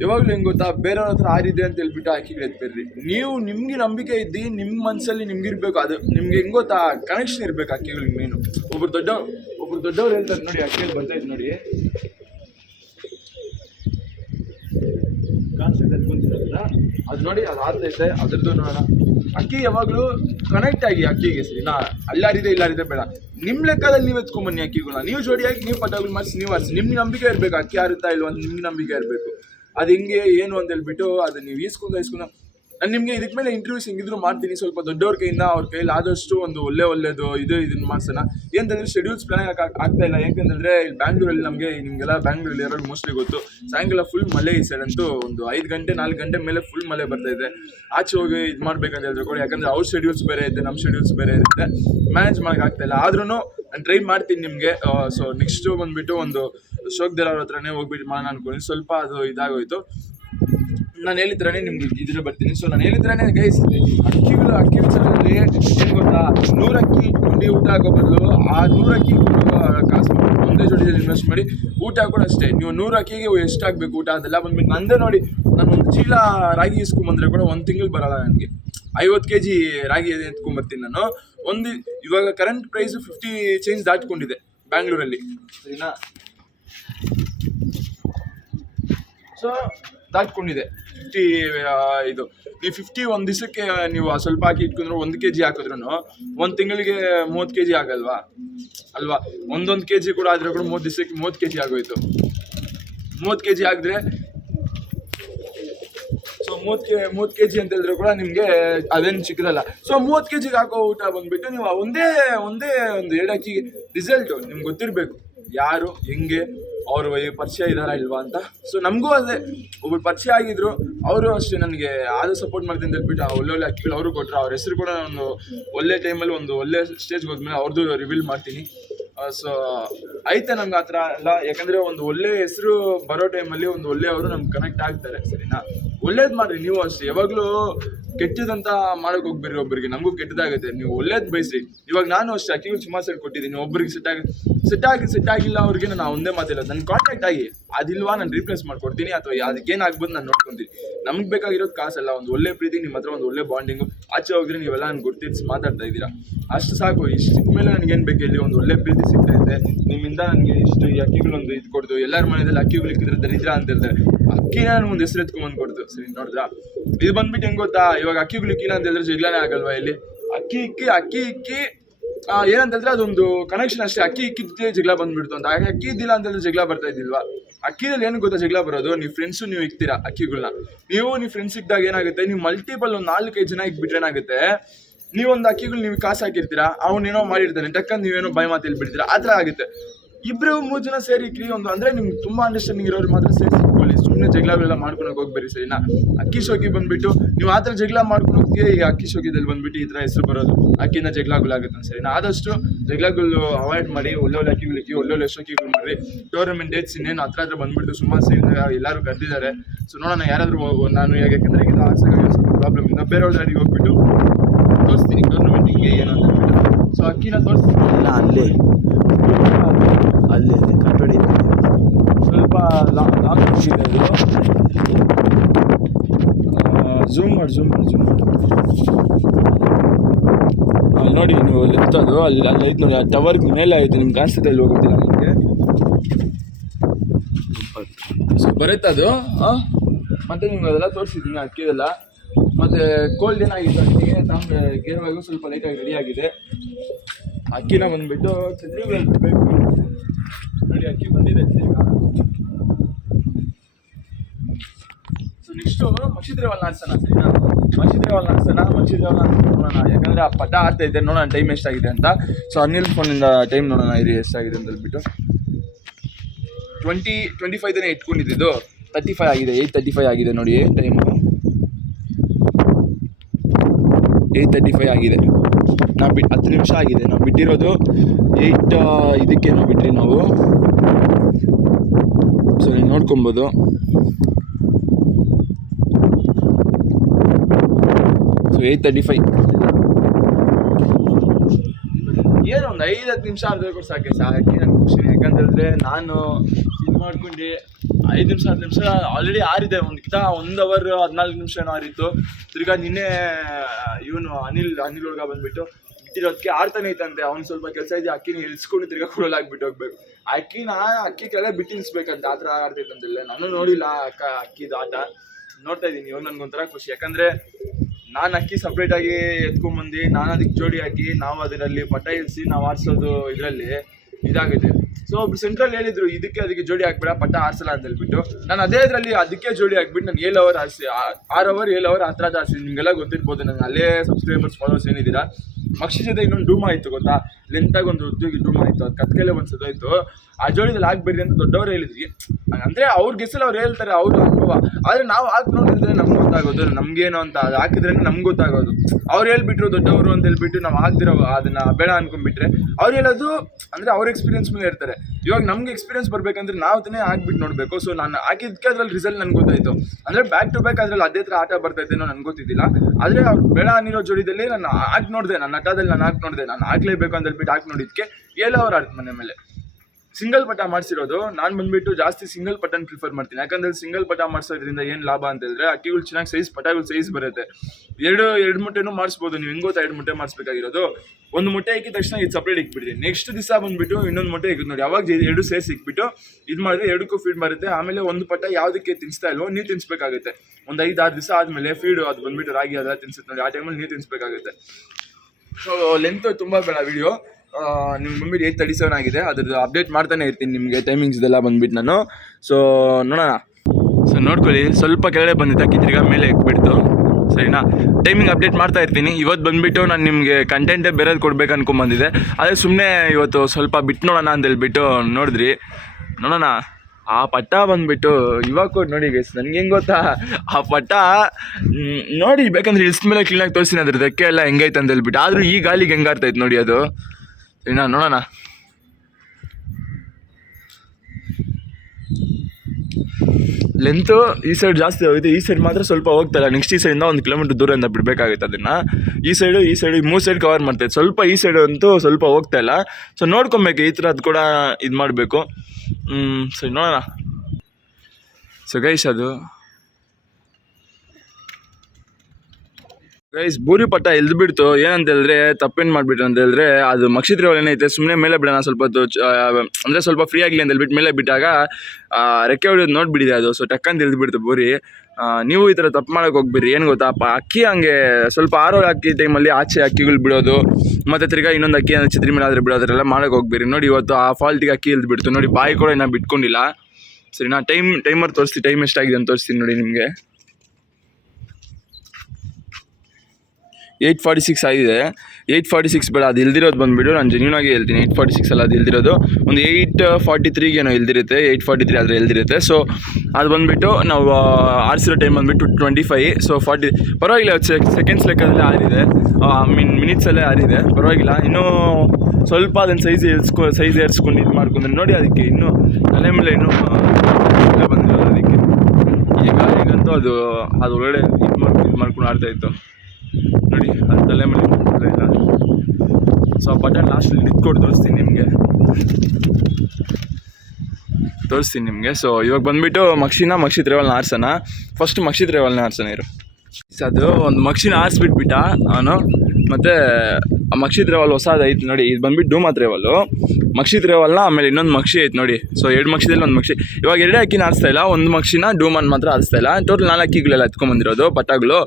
ಯಾವಾಗಲೂ ಹೆಂಗೆ ಗೊತ್ತಾ, ಬೇರೆಯವ್ರ ಹತ್ರ ಆರಿದೆ ಅಂತ ಹೇಳ್ಬಿಟ್ಟು ಹಕ್ಕಿಗಳು ಎತ್ಬೇಡ್ರಿ. ನೀವು ನಿಮಗೆ ನಂಬಿಕೆ ಇದ್ದು ನಿಮ್ಮ ಮನಸ್ಸಲ್ಲಿ ನಿಮ್ಗೆ ಇರಬೇಕು ಅದು ನಿಮ್ಗೆ ಹೆಂಗೆ ಗೊತ್ತಾ ಕನೆಕ್ಷನ್ ಇರಬೇಕು ಅಕ್ಕಿಗಳಿಗೆ ಮೇನು ಒಬ್ಬರು ದೊಡ್ಡ ಒಬ್ರು ದೊಡ್ಡವ್ರು ಹೇಳ್ತಾರೆ ನೋಡಿ ಅಕ್ಕಿಯಲ್ಲಿ ಕೇಳಿ ಕಾಣಿಸ್ತಿದೆ ನೋಡಿ. ಅದು ನೋಡಿ, ಅದು ಇದೆ ಅದ್ರದ್ದು ನೋಡೋಣ. ಅಕ್ಕಿ ಯಾವಾಗಲೂ ಕನೆಕ್ಟ್ ಆಗಿ ಅಕ್ಕಿಗೆ ಸರಿನಾ ಅಲ್ಲಾರಿದೆ ಇಲ್ಲಾರಿದೆ ಬೇಡ. ನಿಮ್ಮ ಲೆಕ್ಕದಲ್ಲಿ ನೀವು ಎತ್ಕೊಂಬನ್ನಿ ಅಕ್ಕಿಗಳನ್ನ ನೀವು ಜೋಡಿಯಾಗಿ, ನೀವು ಪದಗಳು ಮಾಡಿಸಿ ನೀವು ಆರಿಸಿ. ನಿಮ್ಗೆ ನಂಬಿಕೆ ಇರಬೇಕು, ಅಕ್ಕಿ ಆರುತ್ತಾ ಇಲ್ವಾ ನಿಮ್ಗೆ ನಂಬಿಕೆ ಇರಬೇಕು. ಅದು ಹಿಂಗೆ, ಏನು ಅಂತ ಹೇಳ್ಬಿಟ್ಟು ಅದು ನೀವು ಈಸ್ಕೊಂಡು ಈಸ್ಕೊಂಡು ನಾನು ನಿಮಗೆ ಇದಕ್ಕೆ ಮೇಲೆ ಇಂಟರ್ವ್ಯೂಸ್ ಹೆಂಗಿದ್ರು ಮಾಡ್ತೀನಿ. ಸ್ವಲ್ಪ ದೊಡ್ಡವ್ರ ಕೈಯಿಂದ ಅವ್ರ ಕೈಯಲ್ಲಿ ಆದಷ್ಟು ಒಂದು ಒಳ್ಳೆ ಒಳ್ಳೇದು ಇದು ಇದನ್ನ ಮಾಡ್ಸೋಣ. ಏನಂತಂದ್ರೆ ಶೆಡ್ಯೂಲ್ಸ್ ಪ್ಲಾನ್ ಆಗ್ತಾ ಇಲ್ಲ. ಯಾಕಂತಂದ್ರೆ ಇಲ್ಲಿ ಬ್ಯಾಂಗ್ಳೂರಲ್ಲಿ ನಮಗೆ ನಿಮಗೆಲ್ಲ ಬ್ಯಾಂಗ್ಳೂರಲ್ಲಿ ಇರೋರು ಮೋಸ್ಟ್ಲಿ ಗೊತ್ತು. ಸಾಯಂಕಾಲ ಫುಲ್ ಮಳೆ ಈ ಸೈಡ್ ಅಂತೂ ಒಂದು ಐದು ಗಂಟೆ, ನಾಲ್ಕು ಗಂಟೆ ಮೇಲೆ ಫುಲ್ ಮಳೆ ಬರ್ತಾ ಇದೆ. ಆಚೆ ಹೋಗಿ ಇದು ಮಾಡ್ಬೇಕಂತ ಹೇಳಿದ್ರು ಕೂಡ. ಯಾಕಂದ್ರೆ ಅವ್ರ ಶೆಡ್ಯೂಲ್ಸ್ ಬೇರೆ ಇದೆ ನಮ್ಮ ಶೆಡ್ಯೂಲ್ಸ್ ಬೇರೆ ಇರುತ್ತೆ. ಮ್ಯಾನೇಜ್ ಮಾಡಕ್ ಆಗ್ತಾ ಇಲ್ಲ. ಆದ್ರೂ ನಾನು ಟ್ರೈ ಮಾಡ್ತೀನಿ ನಿಮಗೆ. ಸೊ ನೆಕ್ಸ್ಟ್ ಬಂದ್ಬಿಟ್ಟು ಒಂದು ಅಶೋಕ್ ದೇರ್ ಅವ್ರ ಹತ್ರನೇ ಹೋಗ್ಬಿಟ್ಟು ಮಾಡೋಣ ಅನ್ಕೊಂಡು ಸ್ವಲ್ಪ ಅದು ಇದಾಗೋಯ್ತು. ನಾನು ಹೇಳಿದ್ರೇ ನಿಮ್ಗೆ ಇದ್ರೆ ಬರ್ತೀನಿ. ಸೊ ನಾನು ಹೇಳಿದ್ರೇ ಗೈಸ್ ಅಕ್ಕಿಗಳು, ಅಕ್ಕಿ ವಿಚಾರದಲ್ಲಿ ಗೊತ್ತಾ? ನೂರು ಅಕ್ಕಿ ಊಟ ಹಾಕೋ ಬದಲು ಆ ನೂರು ಅಕ್ಕಿ ಕಾಸು ಒಂದೇ ಜೋಡಿಯಲ್ಲಿ ಇನ್ವೆಸ್ಟ್ ಮಾಡಿ, ಊಟ ಕೂಡ ಅಷ್ಟೇ. ನೀವು ನೂರು ಅಕ್ಕಿಗೆ ಎಷ್ಟು ಹಾಕ್ಬೇಕು ಊಟ ಅದೆಲ್ಲ ಬಂದ್ಬಿಟ್ಟು ನಂದೇ ನೋಡಿ, ನಾನು ಒಂದು ಚೀಲ ರಾಗಿ ಇಸ್ಕೊಂಬಂದ್ರೆ ಕೂಡ ಒಂದು ತಿಂಗಳು ಬರಲ್ಲ ನನಗೆ. ಐವತ್ತು ಕೆ ಜಿ ರಾಗಿ ಎತ್ಕೊಂಬರ್ತೀನಿ ನಾನು. ಒಂದು, ಇವಾಗ ಕರೆಂಟ್ ಪ್ರೈಸ್ ಫಿಫ್ಟಿ ಚೇಂಜ್ ದಾಟ್ಕೊಂಡಿದೆ ಬ್ಯಾಂಗ್ಳೂರಲ್ಲಿ ಸರಿನಾ? ಸೊ ದಾಟ್ಕೊಂಡಿದೆ. ಫಿಫ್ಟಿ ಇದು, ಈ ಫಿಫ್ಟಿ ಒಂದು ದಿವಸಕ್ಕೆ ನೀವು ಸ್ವಲ್ಪ ಹಾಕಿ ಇಟ್ಕೊಂಡ್ರು ಒಂದು ಕೆ ಜಿ ಹಾಕಿದ್ರು ಒಂದು ತಿಂಗಳಿಗೆ ಮೂವತ್ತು ಕೆ ಜಿ ಆಗಲ್ವಾ? ಅಲ್ವಾ? ಒಂದೊಂದು ಕೆ ಜಿ ಕೂಡ ಆದರೆ ಕೂಡ ಮೂವತ್ತು ದಿವಸಕ್ಕೆ ಮೂವತ್ತು ಕೆ ಜಿ ಆಗೋಯ್ತು. ಮೂವತ್ತು ಕೆ ಜಿ ಆಗಿದ್ರೆ ಸೊ ಮೂವತ್ತು ಕೆ ಮೂವತ್ತು ಕೆ ಜಿ ಅಂತ ಹೇಳಿದ್ರೆ ಕೂಡ ನಿಮಗೆ ಅದೇನು ಚಿಕ್ಕದಲ್ಲ. ಸೊ ಮೂವತ್ತು ಕೆ ಜಿಗೆ ಹಾಕೋ ಊಟ ಬಂದುಬಿಟ್ಟು ನೀವು ಒಂದೇ ಒಂದೇ ಒಂದು ಎರಡು ಅಕ್ಕಿ ರಿಸಲ್ಟು ನಿಮ್ಗೆ ಗೊತ್ತಿರಬೇಕು. ಯಾರು, ಹೆಂಗೆ ಅವರು ಪರಿಚಯ ಇದ್ದಾರಾ ಇಲ್ವಾ ಅಂತ? ಸೊ ನಮಗೂ ಅದೇ. ಒಬ್ಬರು ಪರಿಚಯ ಆಗಿದ್ರು. ಅವರು ಅಷ್ಟೇ ನನಗೆ ಆದರೂ ಸಪೋರ್ಟ್ ಮಾಡ್ತೀನಿ ಅಂತ ಹೇಳ್ಬಿಟ್ಟು ಒಳ್ಳೊಳ್ಳೆ ಅಕ್ಕಿಗಳು ಅವರು ಕೊಟ್ಟರು ಅವ್ರ ಹೆಸರು ಕೂಡ ನಾನು ಒಳ್ಳೆ ಟೈಮಲ್ಲಿ ಒಂದು ಒಳ್ಳೆ ಸ್ಟೇಜ್ಗೆ ಹೋದ್ಮೇಲೆ ಅವ್ರದ್ದು ರಿವೀಲ್ ಮಾಡ್ತೀನಿ. ಸೊ ಐತೆ ನಮ್ಗೆ ಆ ಥರ ಅಲ್ಲ ಯಾಕಂದರೆ ಒಂದು ಒಳ್ಳೆ ಹೆಸರು ಬರೋ ಟೈಮಲ್ಲಿ ಒಂದು ಒಳ್ಳೆಯವರು ನಮ್ಗೆ ಕನೆಕ್ಟ್ ಆಗ್ತಾರೆ, ಸರಿನಾ? ಒಳ್ಳೇದು ಮಾಡಿರಿ ನೀವು ಅಷ್ಟೇ. ಯಾವಾಗಲೂ ಕೆಟ್ಟದಂತ ಮಾಡಕ್ ಹೋಗ್ಬೇರಿ ಒಬ್ಬರಿಗೆ ನಮಗೂ ಕೆಟ್ಟದಾಗುತ್ತೆ. ನೀವು ಒಳ್ಳೇದು ಬಯಸ್ರಿ. ಇವಾಗ ನಾನು ಅಷ್ಟೇ ಅಕ್ಕಿಗಳು ಸುಮಾರು ಸೆಟ್ ಕೊಟ್ಟಿದ್ದೀನಿ. ಒಬ್ಬರಿಗೆ ಸೆಟ್ ಆಗಿ ಸೆಟ್ ಆಗಿ ಸೆಟ್ ಆಗಿಲ್ಲ ಅವ್ರಿಗೆ ನಾನು ಒಂದೇ ಮಾತಿಲ್ಲ. ನನ್ನ ಕಾಂಟ್ಯಾಕ್ಟ್ ಆಗಿ ಅದಿಲ್ವಾ ನಾನು ರೀಪ್ಲೇಸ್ ಮಾಡ್ಕೊಡ್ತೀನಿ ಅಥವಾ ಅದಕ್ಕೇನಾಗ್ಬೋದು ನಾನು ನೋಡ್ಕೊಂತೀನಿ. ನಮ್ಗೆ ಬೇಕಾಗಿರೋದು ಕಾಸಲ್ಲ. ಒಂದು ಒಳ್ಳೆ ಪ್ರೀತಿ ನಿಮ್ಮ ಹತ್ರ ಒಂದು ಒಳ್ಳೆ ಬಾಂಡಿಂಗ್ ಆಚೆ ಹೋಗಿದ್ರೆ ನೀವೆಲ್ಲ ನಾನು ಗುರ್ತಿಸಿ ಮಾತಾಡ್ತಾ ಇದ್ದೀರಾ. ಅಷ್ಟು ಸಾಕು. ಇಷ್ಟು ಮೇಲೆ ನನಗೇನು ಬೇಕು ಇಲ್ಲಿ ಒಂದು ಒಳ್ಳೆ ಪ್ರೀತಿ ಸಿಗ್ತಾ ಇದೆ. ನಿಮ್ಮಿಂದ ನನಗೆ ಇಷ್ಟು ಈ ಅಕ್ಕಿಗಳೊಂದು ಇದು ಕೊಡ್ತು ಎಲ್ಲರ ಮನೆಯಲ್ಲಿ ಅಕ್ಕಿಗಳು ಇಕ್ಕಿದ್ರೆ ದರಿದ್ರ ಅಂತ ಹೇಳ್ತಾರೆ. ಅಕ್ಕಿನ ಒಂದು ಹೆಸರು ಎತ್ಕೊಂಡ್ ಕೊಡ್ತು ಸರಿ, ನೋಡಿದ್ರಾ? ಇದು ಬಂದ್ಬಿಟ್ಟು ಹೆಂಗ್ ಗೊತ್ತಾ? ಇವಾಗ ಅಕ್ಕಿಗಳು ಇಕ್ಕಿಲ್ಲ ಅಂತ ಹೇಳಿದ್ರೆ ಜಗ್ಲಾನೇ ಆಗಲ್ವಾ ಇಲ್ಲಿ? ಅಕ್ಕಿ ಇಕ್ಕಿ ಅಕ್ಕಿ ಇಕ್ಕಿ ಏನಂತ ಹೇಳಿದ್ರೆ ಅದೊಂದು ಕನೆಕ್ಷನ್ ಅಷ್ಟೇ. ಅಕ್ಕಿ ಇಕ್ಕಿದ್ದೇ ಜಗಳ ಬಂದ್ಬಿಡ್ತು ಅಂತ. ಹಾಗೆ ಅಕ್ಕಿ ಇದ್ದಿಲ್ಲ ಅಂತ ಹೇಳಿದ್ರೆ ಜಗಳ ಬರ್ತಾ ಇದ್ದಿಲ್ವಾ? ಅಕ್ಕಿದಲ್ಲಿ ಏನು ಗೊತ್ತಾ ಜಗಳ ಬರೋದು? ನೀವು ಫ್ರೆಂಡ್ಸು ನೀವು ಇಕ್ತೀರಾ ಅಕ್ಕಿಗಳನ್ನ ನೀವು ನೀವು ಫ್ರೆಂಡ್ಸ್ ಇದ್ದಾಗ ಏನಾಗುತ್ತೆ? ನೀವು ಮಲ್ಟಿಪಲ್ ಒಂದು ನಾಲ್ಕೈದು ಜನ ಇಕ್ಬಿಟ್ರೆ ಏನಾಗುತ್ತೆ? ನೀವೊಂದು ಅಕ್ಕಿಗಳು ನೀವು ಕಾಸು ಹಾಕಿರ್ತೀರಾ? ಅವನೇನೋ ಮಾಡಿರ್ತಾನೆ. ಟಕ್ಕಂತ ನೀವೇನೋ ಬಾಯಿ ಮಾತು ಬಿಡ್ತೀರಾ? ಆ ಥರ ಆಗುತ್ತೆ. ಇಬ್ರು ಮೂರು ಜನ ಸೇರಿ ಕ್ರೀ ಒಂದು, ಅಂದ್ರೆ ನಿಮ್ಗೆ ತುಂಬಾ ಅಂಡರ್ಸ್ಟ್ಯಾಂಡಿಂಗ್ ಇರೋರು ಮಾತ್ರ ಸೇರಿ ಸಿಕ್ಕೊಳ್ಳಿ ಸುಮ್ಮನೆ ಜಗಳಗಳೆಲ್ಲ ಮಾಡ್ಕೊಂಡು ಹೋಗ್ಬೇಡಿ ಸರಿನಾ? ಅಕ್ಕಿ ಶೋಕಿ ಬಂದ್ಬಿಟ್ಟು ನೀವು ಆ ಥರ ಜಗಳ ಮಾಡ್ಕೊಂಡು ಹೋಗ್ತೀವಿ ಈ ಅಕ್ಕಿ ಶೋಕಿದಲ್ಲಿ ಬಂದ್ಬಿಟ್ಟು ಈ ಥರ ಹೆಸರು ಬರೋದು ಅಕ್ಕಿನ ಜಗಳಗಳಾಗುತ್ತೆ ಸರಿನಾ? ಆದಷ್ಟು ಜಗಳಗಳು ಅವಾಯ್ಡ್ ಮಾಡಿ, ಒಳ್ಳೊಳ್ಳೆ ಅಕ್ಕಿ ಇಕ್ಕಿ, ಒಳ್ಳೊಳ್ಳೆ ಶೋಕಿಗಳು ಮಾಡಿ ಟೂರ್ನಮೆಂಟ್ ಡೇಟ್ಸ್ ಇನ್ನೇನು ಹತ್ರ ಹತ್ರ ಬಂದ್ಬಿಟ್ಟು ಸುಮ್ಮನೆ ಸೇರಿ ಎಲ್ಲರೂ ಕರೆದಿದ್ದಾರೆ. ಸೊ ನೋಡೋಣ, ಯಾರಾದರೂ ನಾನು ಯಾಕೆಂದ್ರೆ ಆರ್ಸಾಗ ಸ್ವಲ್ಪ ಪ್ರಾಬ್ಲಮ್ ಇಲ್ಲ ಬೇರೆಯವ್ರ ಗಾಡಿಗೆ ಹೋಗ್ಬಿಟ್ಟು ತೋರಿಸ್ತೀನಿ ಟೂರ್ನಮೆಂಟಿಗೆ ಏನು ಅಂತ ಸೊ ಅಕ್ಕಿನ ತೋರಿಸ್ತೀನಿ. ಅಲ್ಲಿ. ಅಲ್ಲಿ ಅಲ್ಲಿ ಕಟ್ಟಡಿ ಸ್ವಲ್ಪ ಲಾಂಗ್ ಇದೆ ಅದು. ಝೂಮ್ ಮಾಡಿ ಝೂಮ್ ಮಾಡಿ ಝೂಮ್ ಮಾಡಿ. ಅಲ್ಲಿ ನೋಡಿ ನೀವು ಅಲ್ಲಿ ಎತ್ತದು ಅಲ್ಲಿ ಅಲ್ಲಿ ಐದು ನೋಡಿ, ಆ ಟವರ್ ಮೇಲೆ ಆಯಿತು ನಿಮ್ಗೆ ಕಾಣಿಸುತ್ತೆ ಇಲ್ಲಿ ಹೋಗೋದಿಲ್ಲ ನನಗೆ ಸೊ ಬರುತ್ತೆ ಅದು ಹಾಂ ಮತ್ತೆ ನಿಮ್ಗೆ ಅದೆಲ್ಲ ತೋರಿಸಿದ್ದೀನಿ, ಅಕ್ಕಿದೆಲ್ಲ. ಮತ್ತೆ ಕೋಲ್ಡ್ ಏನಾಗಿತ್ತು ಅಕ್ಕಿಗೆ ತಾಮ್ರ ಗೇರ್ವಾಗೂ ಸ್ವಲ್ಪ ಲೈಟಾಗಿ ರೆಡಿ ಆಗಿದೆ. ಅಕ್ಕಿನ ಬಂದ್ಬಿಟ್ಟು ಚಂದ್ರಿಗೆ ನೋಡಿ ಅಕ್ಕಿ ಬಂದಿದೆ ಈಗ ಸೊ ನೆಕ್ಸ್ಟು ಮಕ್ಷಿದ್ರೇವಲ್ ನಾಡ್ಸೋಣ ಸರಿನಾ? ಮಕ್ಷಿದ್ರೇವಲ್ ನಾಡ್ಸೋಣ ಮಕ್ಷಿದ್ರೇವಲ್ ನೋಡೋಣ. ಯಾಕಂದ್ರೆ ಆ ಪದ ಆಗ್ತಾ ಇದೆ ನೋಡೋಣ ಟೈಮ್ ಎಷ್ಟಾಗಿದೆ ಅಂತ. ಸೊ ಅನಿಲ್ ಫೋನಿಂದ ಟೈಮ್ ನೋಡೋಣ ಇದು ಎಷ್ಟಾಗಿದೆ ಅಂತ ಹೇಳ್ಬಿಟ್ಟು. ಟ್ವೆಂಟಿ ಟ್ವೆಂಟಿ ದಿನ ಇಟ್ಕೊಂಡಿದ್ದು ತರ್ಟಿ ಫೈವ್ ಆಗಿದೆ ಏಯ್ಟ್ ತರ್ಟಿ ಫೈವ್ ಆಗಿದೆ ನೋಡಿ ಟೈಮು ಏಯ್ಟ್ ತರ್ಟಿ ಫೈವ್ ಆಗಿದೆ. ನಾವು ಬಿಟ್ಟು ಹತ್ತು ನಿಮಿಷ ಆಗಿದೆ. ನಾವು ಬಿಟ್ಟಿರೋದು ಏಯ್ಟ್ ಇದಕ್ಕೆ ನಾವು ಬಿಟ್ರಿ ನಾವು. ಸೊ ನೀವು ನೋಡ್ಕೊಬೋದು. So eight thirty five. ಏನೋ ಒಂದು ಐದು ಹತ್ತು ನಿಮಿಷ ಆದ್ರೆ ಸಾಕೆ ಸಾಕಿ. ನನಗೆ ಖುಷಿ ಯಾಕಂತಂದರೆ ನಾನು ಇದು ಮಾಡ್ಕೊಂಡು. ಐದು ನಿಮಿಷ, ಹತ್ತು ನಿಮಿಷ ಆಲ್ರೆಡಿ ಆರಿದೆ ಒಂದು ಕಿತ, ಒಂದು ಅವರ್ ಹದಿನಾಲ್ಕು ನಿಮಿಷ ಏನೋ ಆರಿತ್ತು. ತಿರ್ಗಾ ನಿನ್ನೆ, ಇವನು ಅನಿಲ್ ಅನಿಲ್ ಹುಡುಗ ಬಂದ್ಬಿಟ್ಟು ಇಟ್ಟಿರೋದಕ್ಕೆ ಆಡ್ತಾನೆ ಐತಂತೆ ಅವ್ನು ಸ್ವಲ್ಪ ಕೆಲಸ ಇದೆ, ಅಕ್ಕಿನ ಇಳಿಸ್ಕೊಂಡು ತಿರ್ಗಾ ಕೂಡಲ್ ಆಗ್ಬಿಟ್ಟು ಹೋಗ್ಬೇಕು. ಅಕ್ಕಿನ, ಅಕ್ಕಿ ಕೆಳಗೆ ಬಿಟ್ಟು ನಿಲ್ಸ್ಬೇಕಂತ ಆ ಥರ ಆಡ್ತೈತಂತಿಲ್ಲ ನಾನು ನೋಡಿಲ್ಲ ಅಕ್ಕ, ಅಕ್ಕಿದ ಆಟ. ನೋಡ್ತಾ ಇದ್ದೀನಿ ಇವಾಗ ನನ್ಗೊಂಥರ ಖುಷಿ. ಯಾಕಂದ್ರೆ ನಾನು ಅಕ್ಕಿ ಸಪ್ರೇಟಾಗಿ ಎತ್ಕೊಂಬಂದು ನಾನು ಅದಕ್ಕೆ ಜೋಡಿ ಹಾಕಿ, ನಾವು ಅದರಲ್ಲಿ ಪಟ್ಟ ಇಳಿಸಿ ನಾವು ಆಡಿಸೋದು ಇದರಲ್ಲಿ ಇದಾಗುತ್ತೆ. ಸೊ ಒಬ್ರು ಸೆಂಟ್ರಲ್ ಹೇಳಿದ್ರು, ಇದಕ್ಕೆ ಅದಕ್ಕೆ ಜೋಡಿ ಹಾಕ್ಬೇಡ, ಪಟ್ಟ ಆರ್ಸಲ್ಲ ಅಂತ ಹೇಳ್ಬಿಟ್ಟು. ನಾನು ಅದೇ ಇದರಲ್ಲಿ ಅದಕ್ಕೆ ಜೋಡಿ ಹಾಕ್ಬಿಟ್ಟು ನಾನು ಏಳು ಅವರ್ ಆರಿಸಿ ಆರು ಅವರ್ ಏಳು ಅವರ್ ಹತ್ರ ಜಾಸ್ತಿ ನಿಮಗೆಲ್ಲ ಗೊತ್ತಿರ್ಬೋದು, ನಾನು ಅಲ್ಲೇ ಸಬ್ಸ್ಕ್ರೈಬರ್ಸ್ ಫಾಲೋವರ್ಸ್ ಏನಿದ್ದೀರಾ? ಮಕ್ಷಿ ಜೊತೆ ಇನ್ನೊಂದು ಡೂಮಾ ಇತ್ತು ಗೊತ್ತಾ? ಲೆಂತಾಗಿ ಒಂದು ಉದ್ಯೋಗ ಡೂಮಾ ಮಾಡಿತ್ತು ಅದು ಕತ್ಕಲೆ ಒಂದು ಸದೋಯ್ತು ಆ ಜೋಡಿದಲ್ಲಿ ಹಾಕ್ಬೇಡಿ ಅಂತ ದೊಡ್ಡವರು ಹೇಳಿದ್ವಿ ಅಂದ್ರೆ ಅವ್ರ ಗೆಸಲ್ ಅವ್ರು ಹೇಳ್ತಾರೆ, ಅವ್ರ ಅನುಭವ. ಆದ್ರೆ ನಾವು ಹಾಕಿ ನೋಡಿದ್ರೆ ನಮ್ಗೆ ಗೊತ್ತಾಗೋದು, ನಮ್ಗೇನು ಅಂತ ಅದು ಹಾಕಿದ್ರೆ ನಮ್ಗೆ ಗೊತ್ತಾಗೋದು. ಅವ್ರು ಹೇಳ್ಬಿಟ್ರು, ದೊಡ್ಡವರು ಅಂತ ಹೇಳ್ಬಿಟ್ಟು ನಾವು ಹಾಕ್ತಿರೋ ಅದನ್ನ ಬೇಡ ಅನ್ಕೊಂಡ್ಬಿಟ್ರೆ, ಅವ್ರು ಹೇಳೋದು ಅಂದ್ರೆ ಅವ್ರ ಎಕ್ಸ್ಪೀರಿಯನ್ಸ್ ಮೇಲೆ ಇರ್ತಾರೆ ಇವಾಗ ನಮ್ಗೆ ಎಕ್ಸ್ಪೀರಿಯನ್ಸ್ ಬರ್ಬೇಕಂದ್ರೆ ನಾವು ತಾನೇ ಹಾಕ್ಬಿಟ್ಟು ನೋಡ್ಬೇಕು. ಸೊ ನಾನು ಹಾಕಿದ್ಕೆ ಅದ್ರಲ್ಲಿ ರಿಸಲ್ಟ್ ನನ್ಗೆ ಗೊತ್ತಾಯ್ತು. ಅಂದ್ರೆ ಬ್ಯಾಕ್ ಟು ಬ್ಯಾಕ್ ಅದ್ರಲ್ಲಿ ಅದೇ ಥರ ಆಟ ಬರ್ತೈತೇನೋ ನನ್ಗೆ ಗೊತ್ತಿದ್ದಿಲ್ಲ. ಆದ್ರೆ ಅವ್ರು ಬೇಡ ಅನ್ನಿರೋ ಜೋಡಿದಲ್ಲಿ ನಾನು ಹಾಕಿ ನೋಡಿದೆ ನನ್ನ ಆಟದಲ್ಲಿ ನಾನು ಹಾಕಿ ನೋಡಿದೆ, ನಾನು ಹಾಕ್ಲೇಬೇಕು ಅಂತ ಹೇಳ್ಬಿಟ್ಟು ಹಾಕಿ ನೋಡಿದ್ಕೆ ಏಳು ಅವ್ರು ಆಡ್ತು ಮನೆ ಮೇಲೆ. ಸಿಂಗಲ್ ಪಟ ಮಾಡಿಸಿರೋದು. ನಾನು ಬಂದ್ಬಿಟ್ಟು ಜಾಸ್ತಿ ಸಿಂಗಲ್ ಪಟನ್ ಪ್ರಿಫರ್ ಮಾಡ್ತೀನಿ. ಯಾಕಂದ್ರೆ ಸಿಂಗಲ್ ಪಟ ಮಾಡಿಸೋದ್ರಿಂದ ಏನು ಲಾಭ ಅಂತ ಹೇಳಿದ್ರೆ ಅಕ್ಕಿಗಳು ಚೆನ್ನಾಗಿ ಸೈಜ್ ಪಟಗಳು ಸೈಜ್ ಬರುತ್ತೆ. ಎರಡು ಎರಡು ಮೊಟ್ಟೆನೂ ಮಾಡಿಸ್ಬೋದು. ನೀವು ಗೊತ್ತಾ ಎರಡು ಮೊಟ್ಟೆ ಮಾಡಿಸ್ಬೇಕಾಗಿರೋದು? ಒಂದು ಮೊಟ್ಟೆ ಹಾಕಿದ ತಕ್ಷಣ ಇದು ಸಪ್ರೇಟ್ ಇಕ್ಬಿಡ್ತೀನಿ ನೆಕ್ಸ್ಟ್ ದಿವಸ ಬಂದ್ಬಿಟ್ಟು ಇನ್ನೊಂದು ಮೊಟ್ಟೆ ಇಕ್ಕಿದ್ ನೋಡಿ. ಯಾವಾಗ ಎರಡು ಸೇರಿಸಿ ಇಕ್ಬಿಟ್ಟು ಇದು ಮಾಡಿದ್ರೆ ಎರಡಕ್ಕೂ ಫೀಡ್ ಬರುತ್ತೆ. ಆಮೇಲೆ ಒಂದು ಪಟ ಯಾವುದಕ್ಕೆ ತಿನ್ಸ್ತಾ ಇಲ್ವೋ ನೀವು ತಿನ್ಸ್ಬೇಕಾಗುತ್ತೆ. ಒಂದು ಐದು, ಆರು ದಿವಸ ಆದಮೇಲೆ ಫೀಡ್ ಅದು ಬಂದ್ಬಿಟ್ಟು ರಾಗಿ ಅದೆಲ್ಲ ತಿನ್ಸುತ್ತೆ ನೋಡಿ. ಆ ಟೈಮಲ್ಲಿ ನೀವು ತಿನ್ಸ್ಬೇಕಾಗುತ್ತೆ. ಸೊ ಲೆಂತ್ ತುಂಬ ಬೇಡ ವಿಡಿಯೋ ನಿಮ್ಮ ಬಂದ್ಬಿಟ್ಟು ಏಟ್ ತರ್ಟಿ ಸೆವೆನ್ ಆಗಿದೆ. ಅದ್ರದ್ದು ಅಪ್ಡೇಟ್ ಮಾಡ್ತಾನೆ ಇರ್ತೀನಿ ನಿಮಗೆ. ಟೈಮಿಂಗ್ಸ್ ಇದೆಲ್ಲ ಬಂದ್ಬಿಟ್ಟು ನಾನು. ಸೊ ನೋಡೋಣ. ಸೊ ನೋಡ್ಕೊಳ್ಳಿ. ಸ್ವಲ್ಪ ಕೆಳಗಡೆ ಬಂದಿದ್ದಕ್ಕೆ ತಿರ್ಗಾ ಮೇಲೆ ಎಕ್ಬಿಡ್ತು ಸರಿನಾ? ಟೈಮಿಂಗ್ ಅಪ್ಡೇಟ್ ಮಾಡ್ತಾ ಇರ್ತೀನಿ. ಇವತ್ತು ಬಂದುಬಿಟ್ಟು ನಾನು ನಿಮಗೆ ಕಂಟೆಂಟೇ ಬೇರೆದು ಕೊಡ್ಬೇಕು ಅನ್ಕೊಂಬಂದಿದ್ದೆ ಅದೇ ಸುಮ್ಮನೆ ಇವತ್ತು ಸ್ವಲ್ಪ ಬಿಟ್ಟು ನೋಡೋಣ ಅಂತ ಹೇಳ್ಬಿಟ್ಟು ನೋಡಿದ್ರಿ. ನೋಡೋಣ. ಆ ಪಟ್ಟ ಬಂದ್ಬಿಟ್ಟು ಇವಾಗ ಕೊಟ್ಟು ನೋಡಿ ಗೈಸ್ ನನ್ಗೆ ಹೆಂಗ್ ಗೊತ್ತಾ? ಆ ಪಟ್ಟ ನೋಡಿ, ಬೇಕಂದ್ರೆ ಇಲ್ಸ್ ಮೇಲೆ ಕ್ಲೀನಾಗಿ ತೋರಿಸ್ತೀನಿ ಅದ್ರ ಧಕ್ಕೆ ಎಲ್ಲ ಹೆಂಗೈತೆ ಅಂತ ಹೇಳ್ಬಿಟ್ಟು. ಆದ್ರೂ ಈ ಗಾಲಿಗೆ ಹೆಂಗಾರ್ತೈತೆ ನೋಡಿ ಅದು. ಸರಿನಾ, ನೋಡೋಣ. ಲೆಂತು ಈ ಸೈಡ್ ಜಾಸ್ತಿ ಹೋಗಿದೆ ಈ ಸೈಡ್ ಮಾತ್ರ ಸ್ವಲ್ಪ ಹೋಗ್ತಾ ಇಲ್ಲ. ನೆಕ್ಸ್ಟ್ ಈ ಸೈಡಿಂದ ಒಂದು ಕಿಲೋಮೀಟರ್ ದೂರದಿಂದ ಬಿಡಬೇಕಾಗುತ್ತೆ ಅದನ್ನು. ಈ ಸೈಡು ಈ ಸೈಡ್ ಮೂರು ಸೈಡ್ ಕವರ್ ಮಾಡ್ತೈತೆ ಸ್ವಲ್ಪ ಈ ಸೈಡ್ ಅಂತೂ ಸ್ವಲ್ಪ ಹೋಗ್ತಾ ಇಲ್ಲ. ಸೊ ನೋಡ್ಕೊಬೇಕು, ಈ ಥರ ಅದು ಕೂಡ ಇದು ಮಾಡಬೇಕು. ಸರಿ, ನೋಡೋಣ. ಸೊ ಗೈಸ್ ಅದು ಗೈಸ್ ಬೂರಿ ಪಟ್ಟ ಎಲ್ದು ಬಿಡ್ತು. ಏನಂತ ಹೇಳಿದ್ರೆ, ತಪ್ಪೇನು ಮಾಡಿಬಿಟ್ರು ಅಂತ ಹೇಳಿದ್ರೆ, ಅದು ಮಕ್ಷಿತ್ರಿ ಒಳ ಏನೈತೆ ಸುಮ್ಮನೆ ಮೇಲೆ ಬಿಡೋಣ ಸ್ವಲ್ಪ ಹೊತ್ತು. ಅಂದರೆ ಸ್ವಲ್ಪ ಫ್ರೀ ಆಗಲಿ ಅಂತ ಹೇಳ್ಬಿಟ್ಟು ಮೇಲೆ ಬಿಟ್ಟಾಗ ರೆಕ್ಕೆ ಹೊಡೆಯೋದು ನೋಡಿಬಿಟ್ಟಿದೆ ಅದು. ಸೊ ಟಕ್ಕಂತ ಎಲ್ದು ಬಿಡ್ತು ಬೂರಿ ನೀವು ಈ ಥರ ತಪ್ಪು ಮಾಡೋಕೆ ಹೋಗ್ಬಿರಿ ಏನು ಗೊತ್ತಾ? ಅಪ್ಪ, ಅಕ್ಕಿ ಹಂಗೆ ಸ್ವಲ್ಪ ಆರೋ ಅಕ್ಕಿ ಟೈಮಲ್ಲಿ ಆಚೆ ಅಕ್ಕಿಗಳು ಬಿಡೋದು, ಮತ್ತೆ ತಿರ್ಗಾ ಇನ್ನೊಂದು ಅಕ್ಕಿ ಚಿತ್ರಿ ಮೇಲೆ ಆದರೆ ಬಿಡೋದ್ರೆಲ್ಲ ಮಾಡಕ್ಕೆ ಹೋಗ್ಬಿರಿ ನೋಡಿ ಇವತ್ತು ಆ ಫಾಲ್ಟಿಗೆ ಅಕ್ಕಿ ಇಲ್ದು ಬಿಡ್ತು ನೋಡಿ ಬಾಯಿ ಕೂಡ ಇನ್ನೂ ಬಿಟ್ಕೊಂಡಿಲ್ಲ. ಸರಿ, ನಾ ಟೈಮ್ ಟೈಮರ್ ತೋರಿಸ್ತೀನಿ ಟೈಮ್ ಎಷ್ಟಾಗಿದೆ ಅಂತ ತೋರಿಸ್ತೀನಿ ನೋಡಿ ನಿಮಗೆ. ಏಯ್ಟ್ ಫಾರ್ಟಿ ಸಿಕ್ಸ್ ಆಗಿದೆ. ಏಯ್ಟ್ ಫಾರ್ಟಿ ಸಿಕ್ಸ್ ಬೇಡ, ಅದು ಇಲ್ದಿರೋದು ಬಂದುಬಿಡು, ನಾನು ಜೆನ್ಯೂನ್ ಆಗಿ ಹೇಳ್ತೀನಿ. ಏಯ್ಟ್ ಫಾರ್ಟಿ ಸಿಕ್ಸ್ ಅಲ್ಲ, ಅದು ಇಲ್ದಿರೋದು. ಒಂದು ಏಯ್ಟ್ ಫಾರ್ಟಿ ತ್ರೀಗೇನೋ ಇಲ್ದಿರುತ್ತೆ ಏಯ್ಟ್ ಫಾರ್ಟಿ ತ್ರೀ ಆದರೆ ಇಲ್ದಿರುತ್ತೆ. ಸೊ ಅದು ಬಂದುಬಿಟ್ಟು ನಾವು ಆರಿಸಿರೋ ಟೈಮ್ ಬಂದುಬಿಟ್ಟು ಟ್ವೆಂಟಿ ಫೈ ಸೊ ಫಾರ್ಟಿ ಪರವಾಗಿಲ್ಲ ಸೆಕೆಂಡ್ಸ್ ಲೆಕ್ಕದಲ್ಲಿ ಆರಿದೆ. ಮೀನ್ ಮಿನಿಟ್ಸಲ್ಲೇ ಆರಿದೆ. ಪರವಾಗಿಲ್ಲ. ಇನ್ನೂ ಸ್ವಲ್ಪ ಅದನ್ನು ಸೈಜ್ ಏರ್ಸ್ಕೊ ಸೈಜ್ ಏರ್ಸ್ಕೊಂಡು ಇದು ಮಾಡ್ಕೊಂಡ್ರೆ, ನೋಡಿ ಅದಕ್ಕೆ ಇನ್ನೂ, ತಲೆ ಮೇಲೆ ಇನ್ನೂ ಬಂದಿರೋದು ಅದಕ್ಕೆ. ಈಗ, ಈಗಂತೂ ಅದು ಅದು ಒಳ್ಳೆ ಇದು ಮಾಡ್ಕೊಂಡು ಇದು ಮಾಡ್ಕೊಂಡು ಆಡ್ತಾ ಇತ್ತು. ನೋಡಿ, ಅದು ತಲೆ ಮೇಲೆ ಇಲ್ಲ. ಸೊ ಆ ಬಟನ್ ಲಾಸ್ಟಲ್ಲಿ ನಿಂತ್ಕೊಟ್ಟು ತೋರಿಸ್ತೀನಿ ನಿಮಗೆ. ತೋರಿಸ್ತೀನಿ ನಿಮಗೆ. ಸೊ ಇವಾಗ ಬಂದುಬಿಟ್ಟು ಮಕ್ಷಿನ ಮಕ್ಷಿ ತ್ರೇವಲ್ನ ಆರ್ಸೋಣ. ಫಸ್ಟ್ ಮಕ್ಷಿ ತ್ರೇವಲ್ನ ಆರ್ಸೋಣ ಇರು. ಅದು ಒಂದು ಮಕ್ಷಿನ ಆರಿಸ್ಬಿಟ್ಬಿಟ್ಟ ಅವನು. ಮತ್ತು ಆ ಮಕ್ಷಿ ತ್ರೇವಲ್ ಹೊಸದು ಐತೆ ನೋಡಿ, ಇದು ಬಂದ್ಬಿಟ್ಟು ಡೂಮಾ ತ್ರೇವಲ್ಲು. ಮಕ್ಷಿ ತ್ರೇವಲ್ನ ಆಮೇಲೆ ಇನ್ನೊಂದು ಮಕ್ಷಿ ಐತೆ ನೋಡಿ. ಸೊ ಎರಡು ಮಕ್ಷಿದಲ್ಲಿ ಒಂದು ಮಕ್ಷಿ. ಇವಾಗ ಎರಡೇ ಅಕ್ಕಿನ ಆರಿಸ್ತಾ ಇಲ್ಲ, ಒಂದು ಮಕ್ಷಿನ ಡೂಮನ್ ಮಾತ್ರ ಆರಿಸ್ತಾ ಇಲ್ಲ. ಟೋಟಲ್ ನಾಲ್ಕು ಅಕ್ಕಿಗಳೆಲ್ಲ ಎತ್ಕೊಂಬಂದಿರೋದು ಪಟ್ಟಗಳು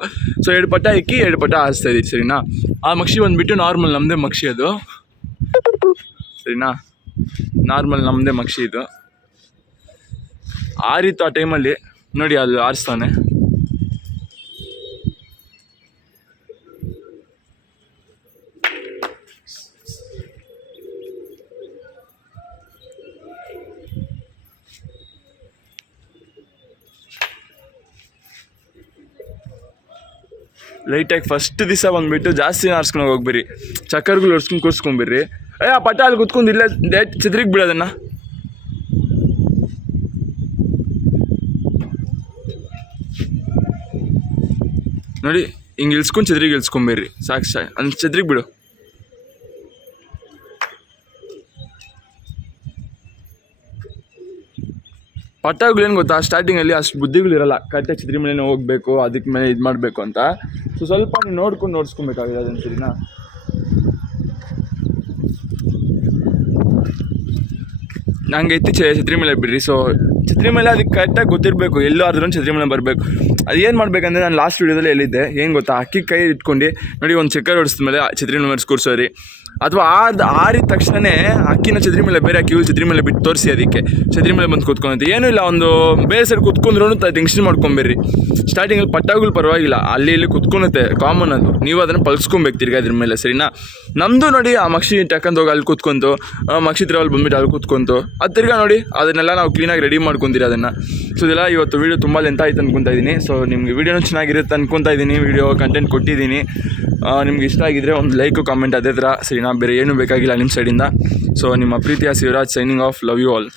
ಸೊ ಎರಡು ಪಟ್ಟ ಅಕ್ಕಿ, ಎರಡು ಪಟ್ಟ ಆರಿಸ್ತಾ ಇದ್ದೀವಿ ಸರಿನಾ? ಆ ಮಕ್ಷಿ ಬಂದುಬಿಟ್ಟು ನಾರ್ಮಲ್ ನಮ್ಮದೇ ಮಕ್ಷಿ ಅದು. ಸರಿನಾ? ನಾರ್ಮಲ್ ನಮ್ಮದೇ ಮಕ್ಷಿ ಇದು. ಆರಿತ್ತು ಆ ಟೈಮಲ್ಲಿ ನೋಡಿ, ಅದು ಆರಿಸ್ತಾನೆ. ಲೈಟಾಗಿ ಫಸ್ಟ್ ದಿವಸ ಬಂದುಬಿಟ್ಟು ಜಾಸ್ತಿ ಆರಿಸ್ಕೊಂಡು ಹೋಗ್ಬಿರಿ ಚಕ್ಕರ್ಗಳು ಹೊಡ್ಸ್ಕೊಂಡು ಕೂರಿಸ್ಕೊಂಬಿರಿ ಅಯ್ಯ ಆ ಪಟ್ಟ ಅಲ್ಲಿ ಕುತ್ಕೊಂಡು ಇಲ್ಲ ಡೇಟ್ ಚಿದ್ರಿಗೆ ಬಿಡೋದನ್ನ ನೋಡಿ, ಹಿಂಗೆ ಇಳ್ಸ್ಕೊಂಡು ಚದ್ರಿಗೆ ಇಳ್ಸ್ಕೊಂಬಿರ್ರಿ ಸಾಕು ಸಾಕು. ಅಂದ್ರೆ ಚದ್ರಿಗೆ ಬಿಡು. ಪಟ್ಟಗಳು ಗೊತ್ತಾ? ಸ್ಟಾರ್ಟಿಂಗಲ್ಲಿ ಅಷ್ಟು ಬುದ್ಧಿಗಳಿರಲ್ಲ ಕರೆಕ್ಟಾಗಿ ಚಿತ್ರಿ ಮೇಲೆ ಹೋಗಬೇಕು ಅದಕ್ಕೆ ಮೇಲೆ ಇದು ಮಾಡಬೇಕು ಅಂತ. ಸೊ ಸ್ವಲ್ಪ ನೋಡ್ಕೊಂಡು ನೋಡ್ಸ್ಕೊಬೇಕಾಗಿದೆ ಅದನ್ನು ಸರಿನಾ? ನಂಗೆ ಇತ್ತೀಚೆ ಛತ್ರಿ ಮೇಲೆ ಬಿಡ್ರಿ. ಸೊ ಛತ್ರಿ ಮೇಲೆ ಅದಕ್ಕೆ ಕರೆಕ್ಟಾಗಿ ಗೊತ್ತಿರಬೇಕು. ಎಲ್ಲೋ ಆದ್ರೂ ಛತ್ರಿ ಮೇಲೆ ಬರಬೇಕು. ಅದು ಏನು ಮಾಡಬೇಕಂದ್ರೆ ನಾನು ಲಾಸ್ಟ್ ವೀಡಿಯೋದಲ್ಲಿ ಹೇಳಿದ್ದೆ. ಏನು ಗೊತ್ತಾ? ಅಕ್ಕಿ ಕೈ ಇಟ್ಕೊಂಡು ನೋಡಿ ಒಂದು ಚಕ್ಕರ್ ಹೊಡಿಸಿದ ಮೇಲೆ ಛತ್ರಿ ಸ್ಕೂರ್ಸೋರಿ ಕೂರ್ಸೋರಿ ಅಥವಾ ಆದ ಆರಿದ ತಕ್ಷಣನೇ ಅಕ್ಕಿನ ಚದ್ರಿ ಮೇಲೆ ಬೇರೆ ಅಕ್ಕಿ ಚದ್ರಿ ಮೇಲೆ ಬಿಟ್ಟು ತೋರಿಸಿ ಅದಕ್ಕೆ. ಚದ್ರಿ ಮೇಲೆ ಬಂದು ಕೂತ್ಕೊಂತ ಏನೂ ಇಲ್ಲ, ಒಂದು ಬೇರೆ ಸೈಡ್ ಕುತ್ಕೊಂಡ್ರೂ ಟೆನ್ಷನ್ ಮಾಡ್ಕೊಂಬೇರಿ ಸ್ಟಾರ್ಟಿಂಗಲ್ಲಿ ಪಟ್ಟಾಗಲು ಪರವಾಗಿಲ್ಲ. ಅಲ್ಲಿ ಇಲ್ಲಿ ಕುತ್ಕೊಳುತ್ತೆ ಕಾಮನ್ ಅದು. ನೀವು ಅದನ್ನು ಪಲ್ಸ್ಕೊಬೇಕು ತಿರ್ಗಿ ಅದ್ರ ಮೇಲೆ, ಸರಿನಾ? ನಮ್ಮದು ನೋಡಿ, ಆ ಮಕ್ಷಿ ಟಕ್ಕಂತ ಹೋಗಿ ಅಲ್ಲಿ ಕೂತ್ಕೊಂತು ಮಕ್ಷಿ ಅಲ್ಲಿ ಬಂದ್ಬಿಟ್ಟು ಅಲ್ಲಿ ಕೂತ್ಕೊಂತು. ಅದು ತಿರ್ಗಾ ನೋಡಿ, ಅದನ್ನೆಲ್ಲ ನಾವು ಕ್ಲೀನಾಗಿ ರೆಡಿ ಮಾಡ್ಕೊಂತೀರಿ ಅದನ್ನು. ಸೊ ಇದೆಲ್ಲ ಇವತ್ತು ವೀಡಿಯೋ ತುಂಬ ಲೆಂತ್ ಆಯ್ತು ಅನ್ಕೊತಾ ಇದ್ದೀನಿ ಸೊ ನಿಮಗೆ ವೀಡಿಯೋನೂ ಚೆನ್ನಾಗಿರುತ್ತೆ ಅನ್ಕೊತಾ ಇದ್ದೀನಿ ವೀಡಿಯೋ ಕಂಟೆಂಟ್ ಕೊಟ್ಟಿದ್ದೀನಿ ನಿಮ್ಗೆ ಇಷ್ಟ ಆಗಿದ್ರೆ ಒಂದು ಲೈಕು ಕಾಮೆಂಟ್ ಅದೇ ಥರ, ಸರಿನಾ? ಬೇರೆ ಏನೂ ಬೇಕಾಗಿಲ್ಲ ನಿಮ್ಮ ಸೈಡಿಂದ ಸೊ ನಿಮ್ಮ ಪ್ರೀತಿಯ Shivaraj signing off love you all